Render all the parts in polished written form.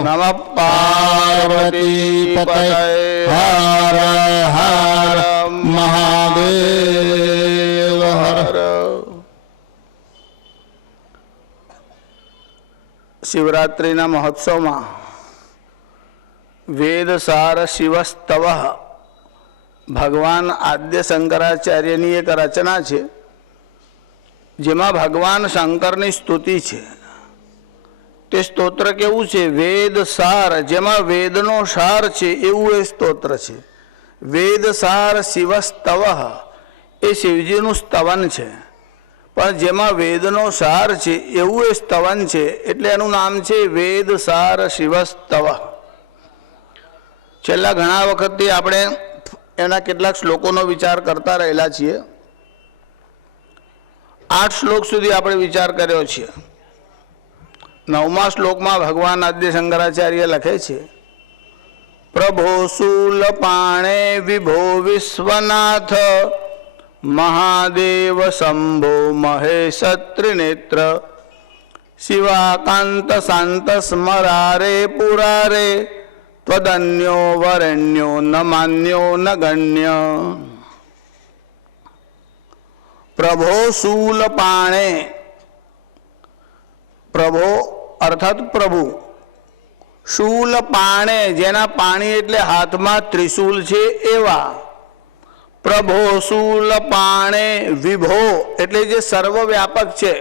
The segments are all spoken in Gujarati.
નમઃ પાર્વતી પતય હર હર મહાદેવ હર. શિવરાત્રિના મહોત્સવમાં વેદસાર શિવસ્તવ ભગવાન આદ્ય શંકરાચાર્યની એક રચના છે, જેમાં ભગવાન શંકરની સ્તુતિ છે. તે સ્તોત્ર કેવું છે? વેદ સાર, જેમાં વેદનો સાર છે એવું એ સ્તોત્ર છે. વેદ સાર શિવસ્તવ એ શિવજીનું સ્તવન છે, પણ જેમાં વેદનો સાર છે એવું એ સ્તવન છે, એટલે એનું નામ છે વેદ સાર શિવસ્તવ. છેલ્લા ઘણા વખતથી આપણે એના કેટલાક શ્લોકોનો વિચાર કરતા રહેલા છીએ. 8 શ્લોક સુધી આપણે વિચાર કર્યો છે. 9મા શ્લોકમાં ભગવાન આદ્ય શંકરાચાર્ય લખે છે, પ્રભો શૂલપાણે વિભો વિશ્વનાથ મહાદેવ શંભો મહેશ ત્રિનેત્ર શિવાકાંત શાંત સ્મરારે પુરારે ત્વદન્યો વરેણ્યો ન માન્યો ન ગણ્ય. પ્રભો શૂલપાણે, પ્રભો અર્થાત પ્રભુ, શૂલ પાણે જેના પાણી એટલે હાથમાં ત્રિશૂલ છે એવા. પ્રભો શૂલ પાણે વિભો એટલે જે સર્વવ્યાપક છે.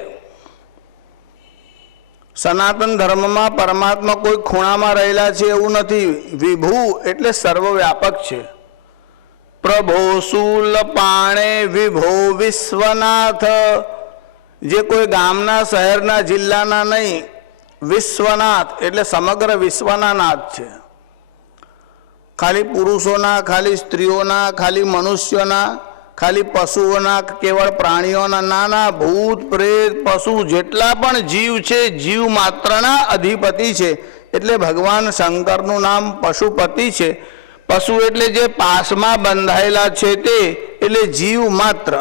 સનાતન ધર્મમાં પરમાત્મા કોઈ ખૂણામાં રહેલા છે એવું નથી. વિભુ એટલે સર્વવ્યાપક છે. પ્રભો શૂલ પાણે વિભો વિશ્વનાથ, જે કોઈ ગામના શહેરના જિલ્લાના નહીં, વિશ્વનાથ એટલે સમગ્ર વિશ્વના નાથ છે. ખાલી પુરુષોના, ખાલી સ્ત્રીઓના, ખાલી મનુષ્યોના, ખાલી પશુઓના, કેવળ પ્રાણીઓના, નાના ભૂત પ્રેત પશુ જેટલા પણ જીવ છે જીવ માત્રના અધિપતિ છે. એટલે ભગવાન શંકરનું નામ પશુપતિ છે. પશુ એટલે જે પાસમાં બંધાયેલા છે તે, એટલે જીવ માત્ર.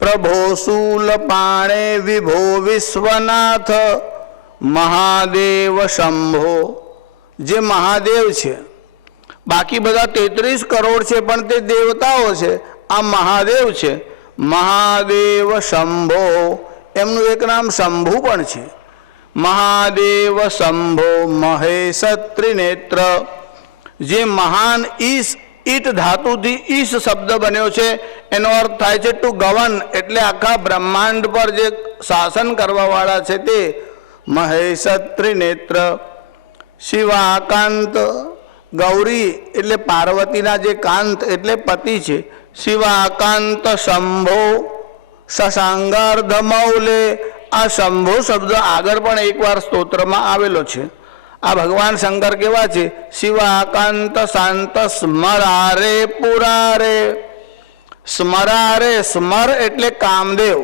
પ્રભો શૂલ પાણે વિભો વિશ્વનાથ મહાદેવ શંભો, જે મહાદેવ છે. બાકી બધા 33 કરોડ છે પણ તે દેવતાઓ છે. આ મહાદેવ છે. મહાદેવ શંભો, એમનું એક નામ શંભુ પણ છે. મહાદેવ શંભો મહેશ ત્રિનેત્ર, જે મહાન ઈશ, ઈટ ધાતુથી ઈશ શબ્દ બન્યો છે. એનો અર્થ થાય છે ટુ ગવર્ન, એટલે આખા બ્રહ્માંડ પર જે શાસન કરવાવાળા છે તે. મહેશ ત્રિનેત્ર શિવાકાંત, ગૌરી એટલે પાર્વતીના જે કાંત એટલે પતિ છે. શિવાકાંત શંભો શશાંગાર્ધ મૌલે, આ શંભો શબ્દ આગળ પણ એકવાર સ્તોત્રમાં આવેલો છે. આ ભગવાન શંકર કેવા છે? શિવાકાંત શાંત સ્મરારે પુરારે. સ્મરારે, સ્મર એટલે કામદેવ,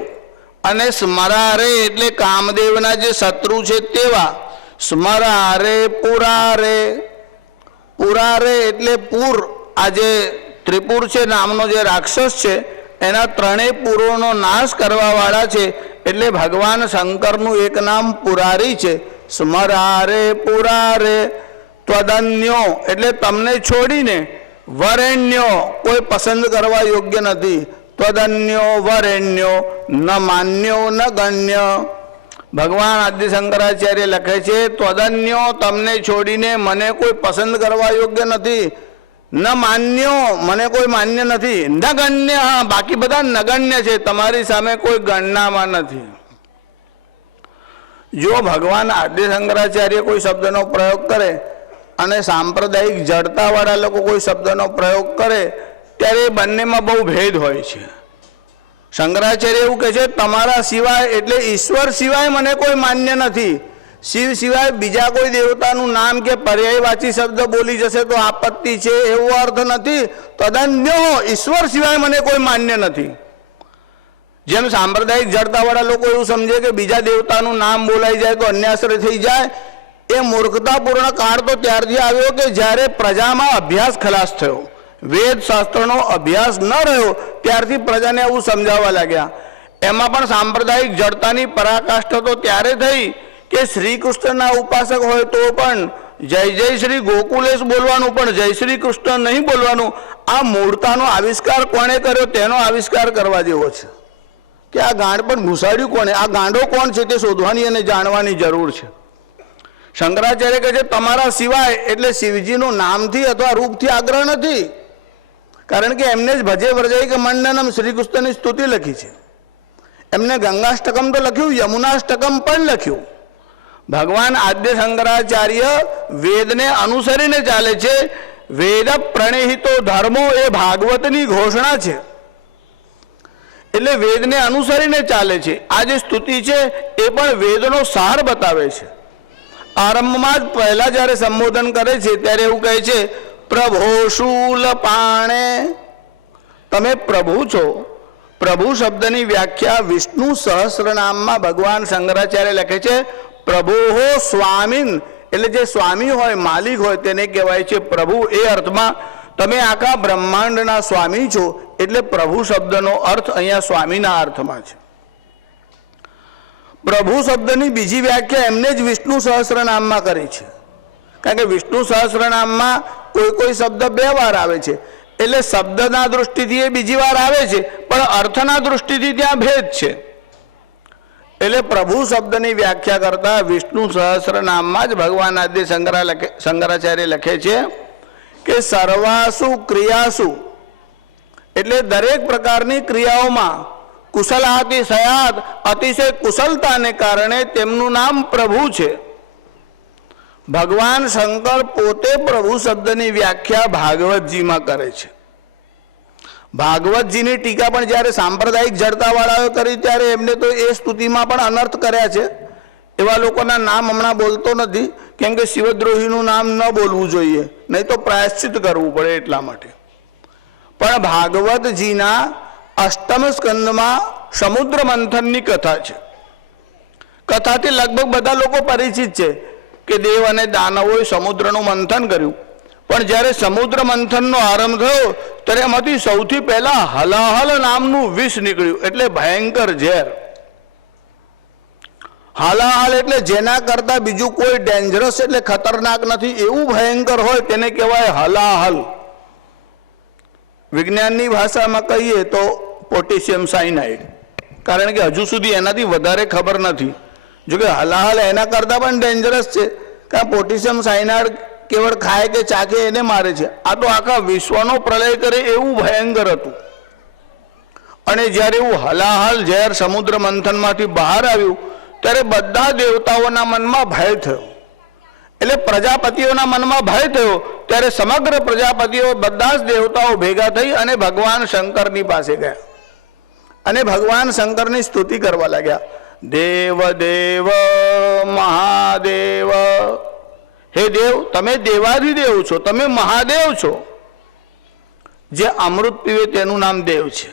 અને સ્મરારે એટલે કામદેવના જે શત્રુ છે તેવા. સ્મરારે પુરારે, પુરારે એટલે પુર, આ જે ત્રિપુર છે નામનો જે રાક્ષસ છે એના 3 પુરોનો નાશ કરવાવાળા છે. એટલે ભગવાન શંકરનું એક નામ પુરારી છે. સ્મરારે પુરારે ત્વદન્યો એટલે તમને છોડીને, વરેણ્યો કોઈ પસંદ કરવા યોગ્ય નથી. ત્વદન્યો વરેણ્યો ન માન્યો ન ગણ્ય. ભગવાન આદ્ય શંકરાચાર્ય લખે છે, ત્વદન્યો તમને છોડીને મને કોઈ પસંદ કરવા યોગ્ય નથી. ન માન્યો મને કોઈ માન્ય નથી. ન ગણ્ય, હા બાકી બધા નગણ્ય છે, તમારી સામે કોઈ ગણનામાં નથી. જો ભગવાન આદ્ય શંકરાચાર્ય કોઈ શબ્દનો પ્રયોગ કરે અને સાંપ્રદાયિક જડતાવાળા લોકો કોઈ શબ્દનો પ્રયોગ કરે ત્યારે બંનેમાં બહુ ભેદ હોય છે. શંકરાચાર્ય એવું કહે છે, તમારા સિવાય એટલે ઈશ્વર સિવાય મને કોઈ માન્ય નથી. શિવ સિવાય બીજા કોઈ દેવતાનું નામ કે પર્યાયવાચી શબ્દ બોલી જશે તો આપત્તિ છે એવો અર્થ નથી. તદન્યો, ઈશ્વર સિવાય મને કોઈ માન્ય નથી. જેમ સાંપ્રદાયિક જડતાવાળા લોકો એવું સમજે કે બીજા દેવતાનું નામ બોલાઈ જાય તો અન્યાશ્રય થઈ જાય, એ મૂર્ખતાપૂર્ણ કાળ તો ત્યારથી આવ્યો કે જ્યારે પ્રજામાં અભ્યાસ ખલાસ થયો. વેદ શાસ્ત્રનો અભ્યાસ ન રહ્યો ત્યારથી પ્રજાને એવું સમજાવવા લાગ્યા. એમાં પણ સાંપ્રદાયિક જડતાની પરાકાષ્ઠા તો ત્યારે થઈ કે શ્રી કૃષ્ણના ઉપાસક હોય તો પણ જય જય શ્રી ગોકુલેશ બોલવાનું, પણ જય શ્રી કૃષ્ણ નહીં બોલવાનું. આ મૂળતાનો આવિષ્કાર કોણે કર્યો તેનો આવિષ્કાર કરવા જેવો છે કે આ ગાંડ પણ ઘુસાડ્યું કોણે, આ ગાંડો કોણ છે તે શોધવાની અને જાણવાની જરૂર છે. શંકરાચાર્ય કહે છે તમારા સિવાય એટલે શિવજીનું નામથી અથવા રૂપથી આગ્રહ નથી, કારણ કે એમને જ ભજે વ્રજાઈ કે મંડનમ શ્રી કૃષ્ણની સ્તુતિ લખી છે. એમને ગંગાષ્ટકમ તો લખ્યું, યમુનાષ્ટકમ પણ લખ્યું. ભગવાન આદ્ય શંકરાચાર્ય વેદને અનુસરીને ચાલે છે. વેદ પ્રણહિતો ધર્મો એ ભાગવતની ઘોષણા છે, એટલે વેદને અનુસરીને ચાલે છે. આ જે સ્તુતિ છે એ પણ વેદનો સાર બતાવે છે. આરંભમાં જ પહેલા જ્યારે સંબોધન કરે છે ત્યારે એવું કહે છે પ્રભો શૂલ પાણે, તમે પ્રભુ છો. પ્રભુ શબ્દની વ્યાખ્યા વિષ્ણુ સહસ્રનામમાં ભગવાન શંકરાચાર્ય લખે છે પ્રભો સ્વામીન, એટલે જે સ્વામી હોય, માલિક હોય તેને કહેવાય છે પ્રભુ. એ અર્થમાં તમે આખા બ્રહ્માંડના સ્વામી છો, એટલે પ્રભુ શબ્દનો અર્થ અહીંયા સ્વામીના અર્થમાં છે. પ્રભુ શબ્દની બીજી વ્યાખ્યા એમને જ વિષ્ણુ સહસ્રનામમાં કરી છે, કારણ કે વિષ્ણુ સહસ્રનામમાં કોઈ શબ્દ 2 વાર આવે છે, એટલે શબ્દના દૃષ્ટિથી એ બીજી વાર આવે છે, પણ અર્થના દૃષ્ટિથી ત્યાં ભેદ છે. એટલે પ્રભુ શબ્દની વ્યાખ્યા કરતા વિષ્ણુ સહસ્રનામમાં જ ભગવાન આદ્ય શંકરાચાર્ય લખે છે કે સર્વાસુ ક્રિયાસુ, એટલે દરેક પ્રકારની ક્રિયાઓમાં કુશલાતિશયાત, અતિશય કુશલતાને કારણે તેમનું નામ પ્રભુ છે. ભગવાન શંકર પોતે પ્રભુ શબ્દની વ્યાખ્યા ભાગવતજીમાં કરે છે. ભાગવતજીની ટીકા પણ જ્યારે સાંપ્રદાયિક જડતાવાળાઓએ કરી ત્યારે એમને તો એ સ્તુતિમાં પણ અનર્થ કર્યા છે. એવા લોકોના નામ હમણાં બોલતો નથી, કેમ કે શિવદ્રોહીનું નામ ન બોલવું જોઈએ, નહીં તો પ્રાયશ્ચિત કરવું પડે એટલા માટે. પણ ભાગવતજીના અષ્ટમ સ્કંદમાં સમુદ્ર મંથનની કથા છે. કથાથી લગભગ બધા લોકો પરિચિત છે કે દેવ અને દાનવોએ સમુદ્રનું મંથન કર્યું. પણ જ્યારે સમુદ્ર મંથનનો આરંભ થયો ત્યારે એમાંથી સૌથી પહેલા હલાહલ નામનું વિષ નીકળ્યું, એટલે ભયંકર ઝેર. હલાહલ એટલે જેના કરતા બીજું કોઈ ડેન્જરસ એટલે ખતરનાક નથી એવું ભયંકર હોય તેને કહેવાય હલાહલ. વિજ્ઞાનની ભાષામાં કહીએ તો પોટેશિયમ સાયનાઇડ, કારણ કે હજુ સુધી એનાથી વધારે ખબર નથી. જોકે હલાહલ એના કરતાં પણ ડેન્જરસ છે, કારણ પોટેશિયમ સાયનાઇડ કેવળ ખાય કે ચાખે એને મારે છે. આ તો આખા વિશ્વનો પ્રલય કરે એવું ભયંકર હતું. અને જ્યારે એવું હલાહલ ઝેર સમુદ્ર મંથનમાંથી બહાર આવ્યું ત્યારે બધા દેવતાઓના મનમાં ભય થયો. એટલે પ્રજાપતિઓના મનમાં ભય થયો ત્યારે સમગ્ર પ્રજાપતિઓ બધા જ દેવતાઓ ભેગા થઈ અને ભગવાન શંકરની પાસે ગયા અને ભગવાન શંકરની સ્તુતિ કરવા લાગ્યા. દેવ દેવ મહાદેવ, હે દેવ તમે દેવાધિદેવ છો, તમે મહાદેવ છો. જે અમૃત પીવે તેનું નામ દેવ છે.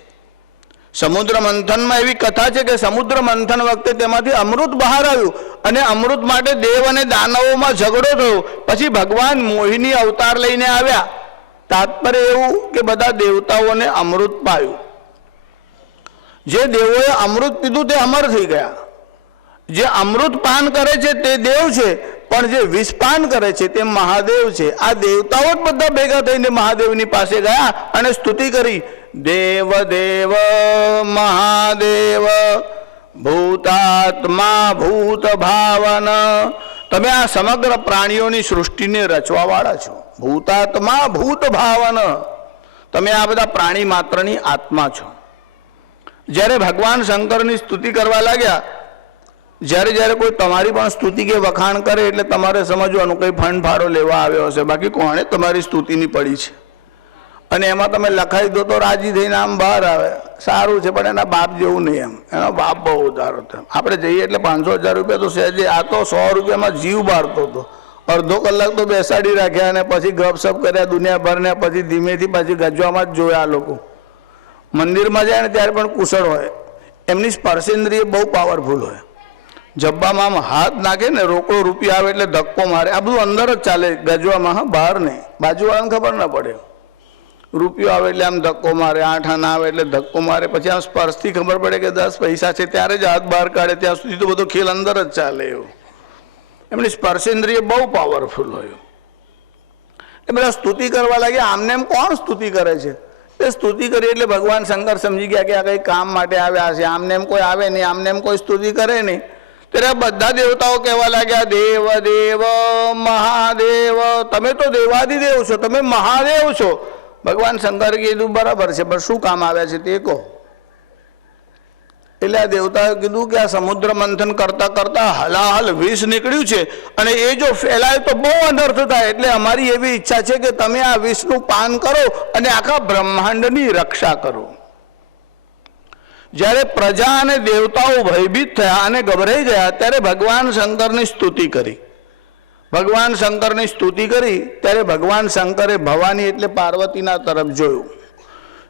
સમુદ્ર મંથનમાં એવી કથા છે કે સમુદ્ર મંથન વખતે તેમાંથી અમૃત બહાર આવ્યું અને અમૃત માટે દેવ અને દાનવોમાં ઝઘડો થયો. પછી ભગવાન મોહિની અવતાર લઈને આવ્યા. તાત્પર્ય એવું કે બધા દેવતાઓને અમૃત પાયું. જે દેવોએ અમૃત પીધું તે અમર થઈ ગયા. જે અમૃત પાન કરે છે તે દેવ છે, પણ જે વિષપાન કરે છે તે મહાદેવ છે. આ દેવતાઓ જ બધા ભેગા થઈને મહાદેવની પાસે ગયા અને સ્તુતિ કરી. દેવ દેવ મહાદેવ ભૂતાત્મા ભૂત ભાવન, તમે આ સમગ્ર પ્રાણીઓની સૃષ્ટિને રચવાવાળા છો. ભૂતાત્મા ભૂત ભાવન, તમે આ બધા પ્રાણી માત્રની આત્મા છો. જ્યારે ભગવાન શંકરની સ્તુતિ કરવા લાગ્યા, જ્યારે કોઈ તમારી પણ સ્તુતિ કે વખાણ કરે એટલે તમારે સમજવાનું કંઈ ફંડ ફાળો લેવા આવ્યો હશે, બાકી કોણે તમારી સ્તુતિની પડી છે. અને એમાં તમે લખાઈ દો તો રાજી થઈને આમ બહાર આવે, સારું છે, પણ એના બાપ જેવું નહીં. એનો બાપ બહુ ઉધારો થયો. આપણે જઈએ એટલે 500,000 રૂપિયા તો સહેજે, આ તો 100 રૂપિયામાં જીવ બાળતો હતો. અડધો કલાક તો બેસાડી રાખ્યા અને પછી ગપસપ કર્યા દુનિયાભરને. પછી ધીમેથી પાછી ગજવામાં જ જોયા. આ લોકો મંદિરમાં જાય ને ત્યારે પણ કુશળ હોય, એમની સ્પર્શેન્દ્રિય બહુ પાવરફુલ હોય. જબ્બામાં આમ હાથ નાખે ને, રોકડો રૂપિયા આવે એટલે ધક્કો મારે. આ બધું અંદર જ ચાલે ગજવામાં, હા, બહાર નહીં. બાજુવાળાને ખબર ના પડે. રૂપિયો આવે એટલે આમ ધક્કો મારે, 8 આના આવે એટલે ધક્કો મારે. પછી આમ સ્પર્શથી ખબર પડે કે 10 પૈસા છે ત્યારે જ હાથ બહાર કાઢે. ત્યાં સુધી તો બધો ખેલ અંદર જ ચાલે. એવું એમની સ્પર્શેન્દ્રિય બહુ પાવરફુલ હોય. એ બધા સ્તુતિ કરવા લાગ્યા. આમને એમ કોણ સ્તુતિ કરે છે? એ સ્તુતિ કરી એટલે ભગવાન શંકર સમજી ગયા કે આ કંઈ કામ માટે આવ્યા છે. આમને એમ કોઈ આવે નહીં, આમને એમ કોઈ સ્તુતિ કરે નહીં. ત્યારે બધા દેવતાઓ કહેવા લાગ્યા, દેવ દેવ મહાદેવ, તમે તો દેવાદિદેવ છો, તમે મહાદેવ છો. ભગવાન શંકરે કીધું બરાબર છે, પણ શું કામ આવ્યા છે તે કહો. એટલે આ દેવતાએ કીધું કે આ સમુદ્ર મંથન કરતા કરતા હલાહલ વિષ નીકળ્યું છે અને એ જો ફેલાય તો બહુ અનર્થ થાય. એટલે અમારી એવી ઈચ્છા છે કે તમે આ વિષનું પાન કરો અને આખા બ્રહ્માંડની રક્ષા કરો. જ્યારે પ્રજા અને દેવતાઓ ભયભીત થયા અને ગભરાઈ ગયા ત્યારે ભગવાન શંકરની સ્તુતિ કરી. ભગવાન શંકરની સ્તુતિ કરી ત્યારે ભગવાન શંકરે ભવાની એટલે પાર્વતીના તરફ જોયું.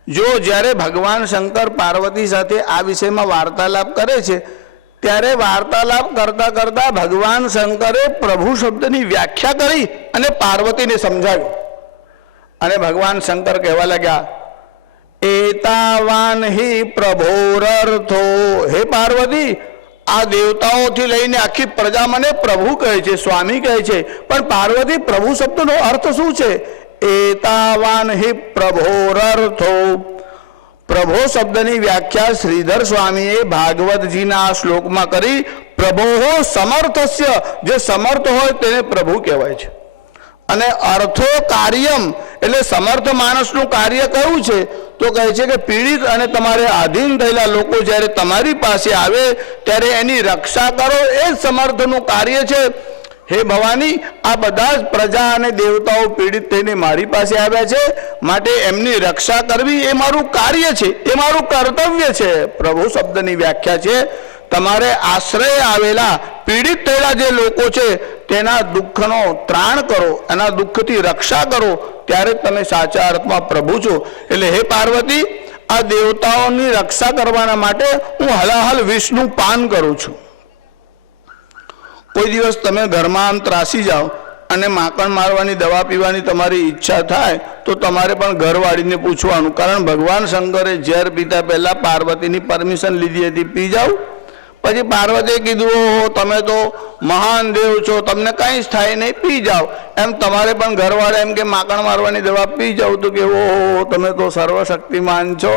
જો જ્યારે ભગવાન શંકર પાર્વતી સાથે આ વિષયમાં વાર્તાલાપ કરે છે ત્યારે વાર્તાલાપ કરતા કરતા ભગવાન શંકરે પ્રભુ શબ્દની વ્યાખ્યા કરી અને પાર્વતીને સમજાવ્યું. અને ભગવાન શંકર કહેવા લાગ્યા, એતાવાન હિ પ્રભોરર્થો. હે પાર્વતી, આ દેવતાઓથી લઈને આખી પ્રજા મને પ્રભુ કહે છે, સ્વામી કહે છે, પણ પાર્વતી પ્રભુ શબ્દનો અર્થ શું છે? એતાવાન હિ પ્રભોરર્થો. પ્રભો શબ્દની વ્યાખ્યા શ્રીધર સ્વામીએ ભાગવતજીના આ શ્લોકમાં કરી. પ્રભો સમર્થસ્ય, જે સમર્થ હોય તેને પ્રભુ કહેવાય છે. અને અર્થો કાર્યમ એટલે સમર્થ માણસનું કાર્ય કયું છે? તો કહે છે કે પીડિત અને તમારે આધીન થયેલા લોકો જ્યારે તમારી પાસે આવે ત્યારે એની રક્ષા કરો, એ જ સમર્થનું કાર્ય છે. હે ભવાની, આ બધા જ પ્રજા અને દેવતાઓ પીડિત થઈને મારી પાસે આવ્યા છે, માટે એમની રક્ષા કરવી એ મારું કાર્ય છે, એ મારું કર્તવ્ય છે. પ્રભુ શબ્દની વ્યાખ્યા છે તમારે આશ્રય આવેલા પીડિત થયેલા જે લોકો છે તેના દુઃખનો ત્રાણ કરો, એના દુઃખથી રક્ષા કરો, ત્યારે તમે સાચા અર્થમાં પ્રભુ છો. એટલે હે પાર્વતી, આ દેવતાઓની રક્ષા કરવાના માટે હું હલાહલ વિષનું પાન કરું છું. કોઈ દિવસ તમે ઘરમાં આમ ત્રાસી જાઓ અને માકણ મારવાની દવા પીવાની તમારી ઈચ્છા થાય તો તમારે પણ ઘરવાળીને પૂછવાનું. કારણ ભગવાન શંકરે ઝેર પીતા પહેલા પાર્વતીની પરમિશન લીધી હતી, પી જાઓ. પછી પાર્વતીએ કીધું, ઓહો તમે તો મહાન દેવ છો, તમને કંઈ જ થાય નહીં, પી જાઓ. એમ તમારે પણ ઘરવાળા એમ કે માકણ મારવાની દવા પી જાઓ તો કે ઓહો તમે તો સર્વશક્તિમાન છો,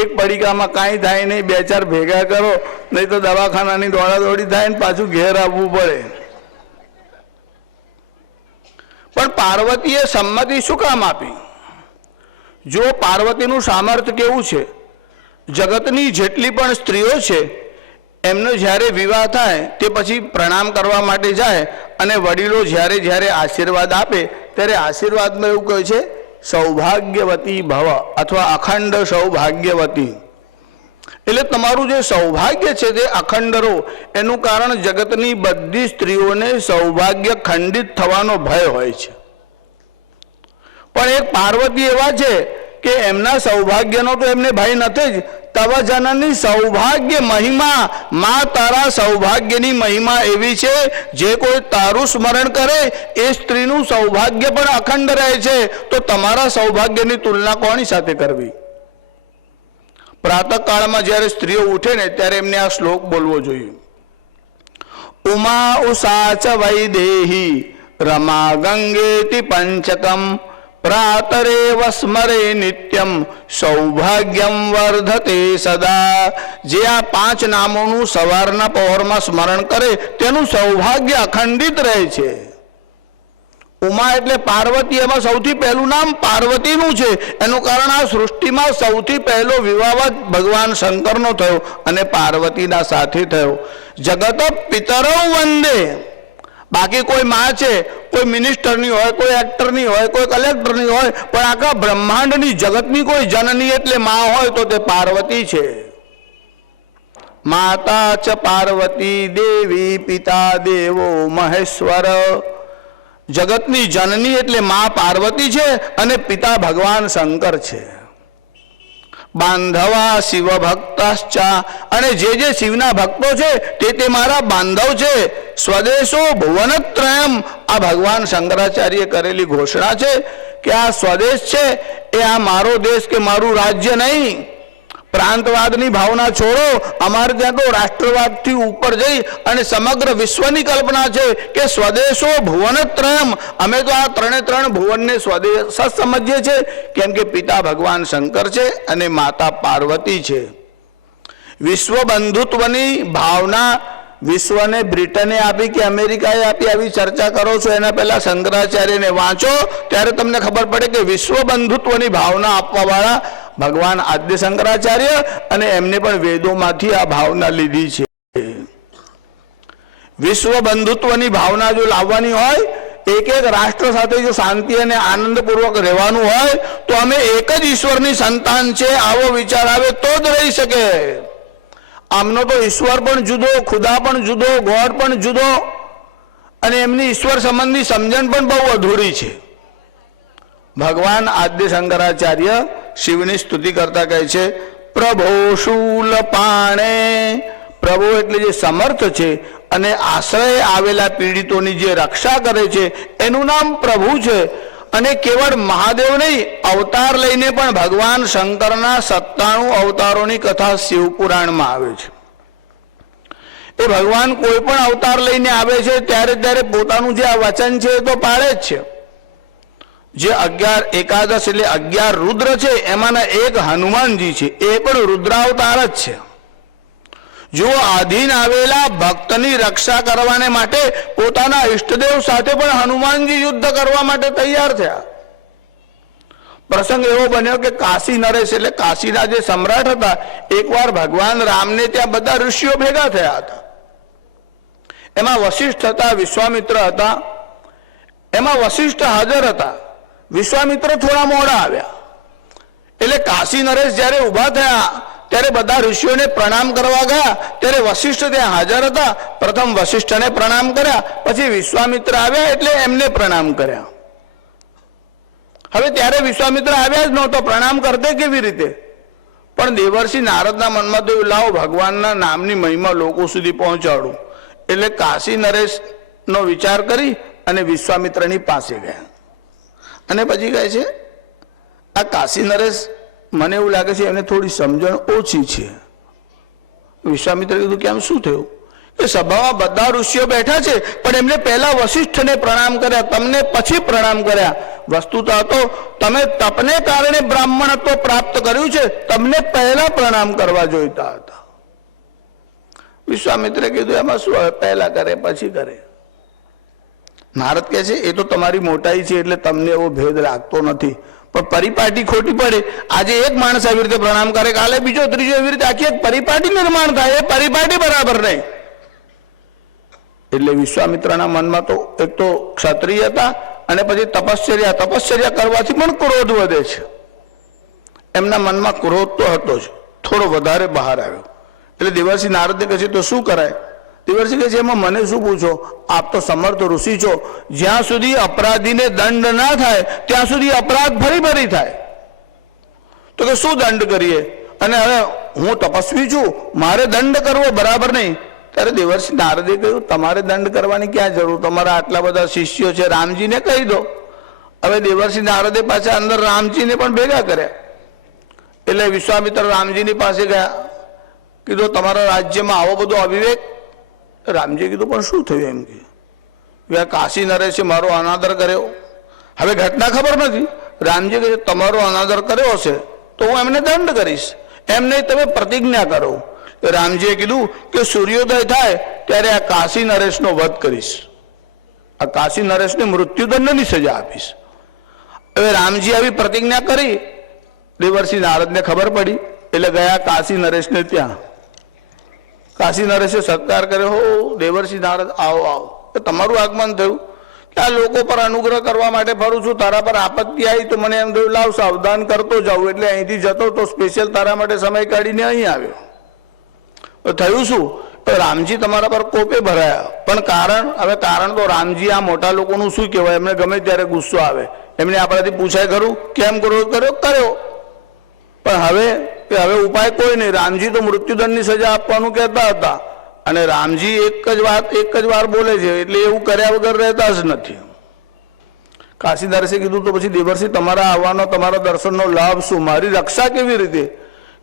એક પડીકામાં કાંઈ થાય નહીં, બે ચાર ભેગા કરો, નહીં તો દવાખાનાની દોડાદોડી થાય ને પાછું ઘેર આવવું પડે. પણ પાર્વતીએ સંમતિ શું કામ આપી? જો પાર્વતીનું સામર્થ્ય કેવું છે, જગતની જેટલી પણ સ્ત્રીઓ છે એમનો જ્યારે વિવાહ થાય તે પછી પ્રણામ કરવા માટે જાય અને વડીલો જ્યારે જ્યારે આશીર્વાદ આપે ત્યારે આશીર્વાદમાં એવું કહે છે, સૌભાગ્યવતી ભવ અથવા અખંડ સૌભાગ્યવતી. એટલે તમારું જે સૌભાગ્ય છે તે અખંડ રહો. એનું કારણ જગતની બધી સ્ત્રીઓને સૌભાગ્ય ખંડિત થવાનો ભય હોય છે, પણ એક પાર્વતી એવા છે કે એમના સૌભાગ્યનો તો એમને ભય નથી જ. તવ જનની સૌભાગ્ય મહિમા, માં તારા સૌભાગ્યની મહિમા એવી છે જે કોઈ તારું સ્મરણ કરે એ સ્ત્રીનું સૌભાગ્ય પણ અખંડ રહે છે. તો તમારા સૌભાગ્યની તુલના કોની સાથે કરવી? પ્રાતઃકાળમાં જ્યારે સ્ત્રીઓ ઉઠે ને ત્યારે એમને આ શ્લોક બોલવો જોઈએ. ઉમા ઉષાચ વૈદેહી રમા ગંગેતિ પંચકમ પ્રાતરેવ સ્મરે નિત્યમ સૌભાગ્યમ વર્ધતે સદા. જે આ 5 નામોનું સવારના પહોરમાં સ્મરણ કરે તેનું સૌભાગ્ય અખંડિત રહે છે. ઉમા એટલે પાર્વતી, એમાં સૌથી પહેલું નામ પાર્વતીનું છે. એનું કારણ આ સૃષ્ટિમાં સૌથી પહેલો વિવાહ ભગવાન શંકરનો થયો અને પાર્વતીના સાથે થયો. જગત પિતરૌ વંદે. બાકી કોઈ માં છે, કોઈ મિનિસ્ટરની હોય, કોઈ એક્ટરની હોય, કોઈ કલેક્ટરની હોય, પણ આખા બ્રહ્માંડની જગતની કોઈ જનની એટલે માં હોય તો તે પાર્વતી છે. માતા ચ પાર્વતી દેવી પિતા દેવો મહેશ્વર. જગતની જનની એટલે માં પાર્વતી છે અને પિતા ભગવાન શંકર છે. બાંધવા શિવ ભક્તશ્ચા. અને જે શિવના ભક્તો છે તે મારા બાંધવ છે. સ્વદેશો ભુવનત્રયમ. આ ભગવાન શંકરાચાર્ય કરેલી ઘોષણા છે કે આ સ્વદેશ છે એ આ મારો દેશ કે મારું રાજ્ય નહીં, પ્રાંતવાદની ભાવના છોડો, અમારે ત્યાં તો રાષ્ટ્રવાદથી ઉપર જઈ અને સમગ્ર વિશ્વની કલ્પના છે કે સ્વદેશો ભુવનત્રયમ, અમે તો આ ત્રણે ત્રણ ભુવનને સ્વદેશ સમજીએ છીએ, કેમ કે પિતા ભગવાન શંકર છે અને માતા પાર્વતી છે. વિશ્વ બંધુત્વની ભાવના વિશ્વને બ્રિટને આપી કે અમેરિકાએ આપી, આવી ચર્ચા કરો છો એના પહેલા શંકરાચાર્યને વાંચો, ત્યારે તમને ખબર પડે કે વિશ્વ બંધુત્વની ભાવના આપવાવાળા ભગવાન આદ્ય શંકરાચાર્ય, અને એમને પણ વેદોમાંથી આ ભાવના લીધી છે. વિશ્વ બંધુત્વની ભાવના જો લાવવાની હોય, એક એક રાષ્ટ્ર સાથે જો શાંતિ અને આનંદપૂર્વક રહેવાનું હોય, તો અમે એક જ ઈશ્વરની સંતાન છે આવો વિચાર આવે તો જ રહી શકે. આમનો તો ઈશ્વર પણ જુદો, ખુદા પણ જુદો, ગોડ પણ જુદો, અને એમની ઈશ્વર સંબંધી સમજણ પણ બહુ અધૂરી છે. ભગવાન આદ્ય શંકરાચાર્ય શિવની સ્તુતિ કરતા કહે છે, પ્રભો શૂલપાણે, પ્રભુ એટલે જે સમર્થ છે અને આશ્રય આવેલા પીડિતોની જે રક્ષા કરે છે એનું નામ પ્રભુ છે. અને કેવળ મહાદેવ નહીં, અવતાર લઈને પણ ભગવાન શંકરના 97 અવતારોની કથા શિવપુરાણમાં આવે છે. એ ભગવાન કોઈ પણ અવતાર લઈને આવે છે ત્યારે ત્યારે પોતાનું જે આ વચન છે એ તો પાળે જ છે. જે 11 એકાદશ એટલે 11 રુદ્ર છે, એમાંના એક હનુમાનજી છે, એ પણ રુદ્રાવતાર જ છે. જો આધીન આવેલા ભક્તની રક્ષા કરવાને માટે પોતાના ઈષ્ટદેવ સાથે પણ હનુમાનજી યુદ્ધ કરવા માટે તૈયાર થયા. પ્રસંગ એવો બન્યો કે કાશી નરેશ એટલે કાશીના જે સમ્રાટ હતા, એકવાર ભગવાન રામને ત્યાં બધા ઋષિઓ ભેગા થયા હતા. એમાં વશિષ્ઠ હતા, વિશ્વામિત્ર હતા. એમાં વશિષ્ઠ હાજર હતા, વિશ્વામિત્ર થોડા મોડા આવ્યા. એટલે કાશી નરેશ જ્યારે ઊભા થયા ત્યારે બધા ઋષિઓને પ્રણામ કરવા ગયા, ત્યારે વશિષ્ઠ ત્યાં હાજર હતા. પ્રથમ વશિષ્ઠને પ્રણામ કર્યા, પછી વિશ્વામિત્ર આવ્યા એટલે એમને પ્રણામ કર્યા. હવે ત્યારે વિશ્વામિત્ર આવ્યા જ નહોતો, પ્રણામ કરતે કેવી રીતે? પણ દેવર્ષિ નારદના મનમાં તો એવું, લાવો ભગવાનના નામની મહિમા લોકો સુધી પહોંચાડું. એટલે કાશી નરેશનો વિચાર કરી અને વિશ્વામિત્રની પાસે ગયા. અને પછી કહે છે, આ કાશી નરેશ મને એવું લાગે છે એને થોડી સમજણ ઓછી છે. વિશ્વામિત્રે કીધું, કેમ, શું થયું? કે સભામાં બધા ઋષિઓ બેઠા છે, પણ એમને પહેલા વશિષ્ઠને પ્રણામ કર્યા, તમને પછી પ્રણામ કર્યા. વસ્તુતઃ તો તમે તપને કારણે બ્રાહ્મણત્વ પ્રાપ્ત કર્યું છે, તમને પહેલા પ્રણામ કરવા જોઈતા હતા. વિશ્વામિત્રે કીધું, એમાં શું હવે, પહેલા કરે પછી કરે. નારદ કહે છે, એ તો તમારી મોટાઈ છે એટલે તમને એવો ભેદ લાગતો નથી, પણ પરિપાટી ખોટી પડે. આજે એક માણસ આવી રીતે પ્રણામ કરે, કાલે બીજો, ત્રીજો, એવી રીતે આખી એક પરિપાટી નિર્માણ થાય. એ પરિપાટી બરાબર નહીં. એટલે વિશ્વામિત્રના મનમાં તો એક તો ક્ષત્રિય હતા અને પછી તપશ્ચર્યા કરવાથી પણ ક્રોધ વધે છે. એમના મનમાં ક્રોધ તો હતો જ, થોડો વધારે બહાર આવ્યો. એટલે દેવર્ષિ નારદને કહે છે, તો શું કરાય? દેવર્ષિ કહે છે, એમાં મને શું પૂછો, આપ તો સમર્થ ઋષિ છો. જ્યાં સુધી અપરાધીને દંડ ના થાય ત્યાં સુધી અપરાધ ફરી ફરી થાય. તો કે શું દંડ કરીએ? અને હવે હું તપસ્વી છું, મારે દંડ કરવો બરાબર નહીં. ત્યારે દેવર્ષિ નારદે કહ્યું, તમારે દંડ કરવાની ક્યાં જરૂર? તમારા આટલા બધા શિષ્યો છે, રામજીને કહી દો. હવે દેવર્ષિ નારદે પાછા અંદર રામજીને પણ ભેગા કર્યા. એટલે વિશ્વામિત્ર રામજીની પાસે ગયા, કીધું તમારા રાજ્યમાં આવો બધો અવિવેક. રામજીએ કીધું, પણ શું થયું? એમ કે કાશી નરેશે મારો અનાદર કર્યો. હવે ઘટના ખબર નથી. રામજી કહે, તમારો અનાદર કર્યો હશે તો હું એમને દંડ કરીશ, એમ નહીં તમે પ્રતિજ્ઞા કરો. રામજીએ કીધું કે સૂર્યોદય થાય ત્યારે આ કાશી નરેશનો વધ કરીશ, આ કાશી નરેશને મૃત્યુદંડની સજા આપીશ. હવે રામજી આવી પ્રતિજ્ઞા કરી. દેવર્ષિ નારદને ખબર પડી એટલે ગયા કાશી નરેશને ત્યાં. કાશી નરેશે સત્કાર કર્યો, હો દેવર્ષિ નારદ, આવો આવો. તમારું આગમન થયું કે આ લોકો પર અનુગ્રહ કરવા માટે ફરું છું, તારા પર આપત્તિ આવી તો મને એમ થયું લાવ સાવધાન કરતો જાઉં. એટલે અહીંથી જતો તો સ્પેશિયલ તારા માટે સમય કાઢીને અહીં આવ્યો. થયું શું? તો રામજી તમારા પર કોપે ભરાયા. પણ કારણ, હવે કારણ તો રામજી આ મોટા લોકોનું શું કહેવાય, એમને ગમે ત્યારે ગુસ્સો આવે. એમને આપણાથી પૂછાય ખરું કેમ ક્રોધ કર્યો? કર્યો. પણ હવે ઉપાય કોઈ નહીં. રામજી તો મૃત્યુદંડની સજા આપવાનું કહેતા હતા અને રામજી એક જ વાર બોલે છે, એટલે એવું કર્યા વગર રહેતા જ નથી. કાશી નરેશે કીધું, તો પછી દેવર્ષિ તમારા આવવાનો, તમારા દર્શનનો લાભ શું? મારી રક્ષા કેવી રીતે?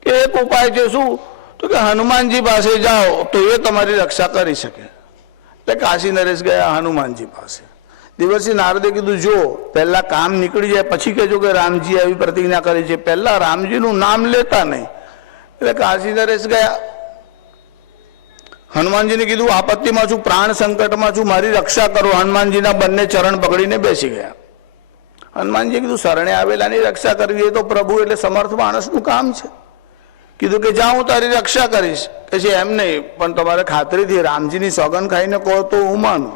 કે એક ઉપાય છે શું, તો કે હનુમાનજી પાસે જાઓ તો એ તમારી રક્ષા કરી શકે. એટલે કાશી નરેશ ગયા હનુમાનજી પાસે. દેવર્ષિ નારદે કીધું જો પહેલા કામ નીકળી જાય પછી કહેજો કે રામજી આવી પ્રતિજ્ઞા કરી છે, પહેલા રામજીનું નામ લેતા નહીં. એટલે કાશી નરેશ ગયા. હનુમાનજીને કીધું આપત્તિમાં છું, પ્રાણ સંકટમાં છું, મારી રક્ષા કરો. હનુમાનજીના બંને ચરણ પકડીને બેસી ગયા. હનુમાનજીએ કીધું શરણે આવેલાની રક્ષા કરવી એ તો પ્રભુ એટલે સમર્થ માણસનું કામ છે. કીધું કે જા હું તારી રક્ષા કરીશ. કે છે એમ નહીં, પણ તમારે ખાતરીથી રામજીની સોગંદ ખાઈને કહો તો હું માનું.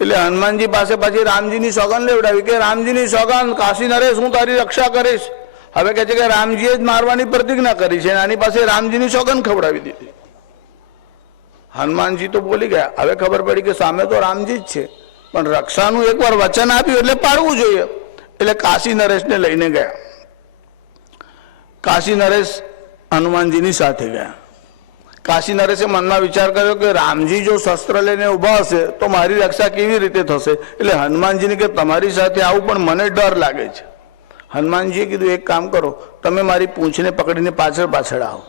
એટલે હનુમાનજી પાસે પછી રામજીની સોગંદ લેવડાવી કે રામજીની સોગંદ કાશી નરેશ હું તારી રક્ષા કરીશ. હવે કહે છે કે રામજીએ જ મારવાની પ્રતિજ્ઞા કરી છે, આની પાસે રામજીની સોગંદ ખવડાવી દીધી. હનુમાનજી તો બોલી ગયા. હવે ખબર પડી કે સામે તો રામજી જ છે, પણ રક્ષાનું એકવાર વચન આપ્યું એટલે પાડવું જોઈએ. એટલે કાશી નરેશને લઈને ગયા. કાશી નરેશ હનુમાનજીની સાથે ગયા. કાશી નરેશે મનમાં વિચાર કર્યો કે રામજી જો શસ્ત્ર લઈને ઊભા હશે તો મારી રક્ષા કેવી રીતે થશે. એટલે હનુમાનજીને કે તમારી સાથે આવું પણ મને ડર લાગે છે. હનુમાનજીએ કીધું એક કામ કરો, તમે મારી પૂંછને પકડીને પાછળ પાછળ આવો.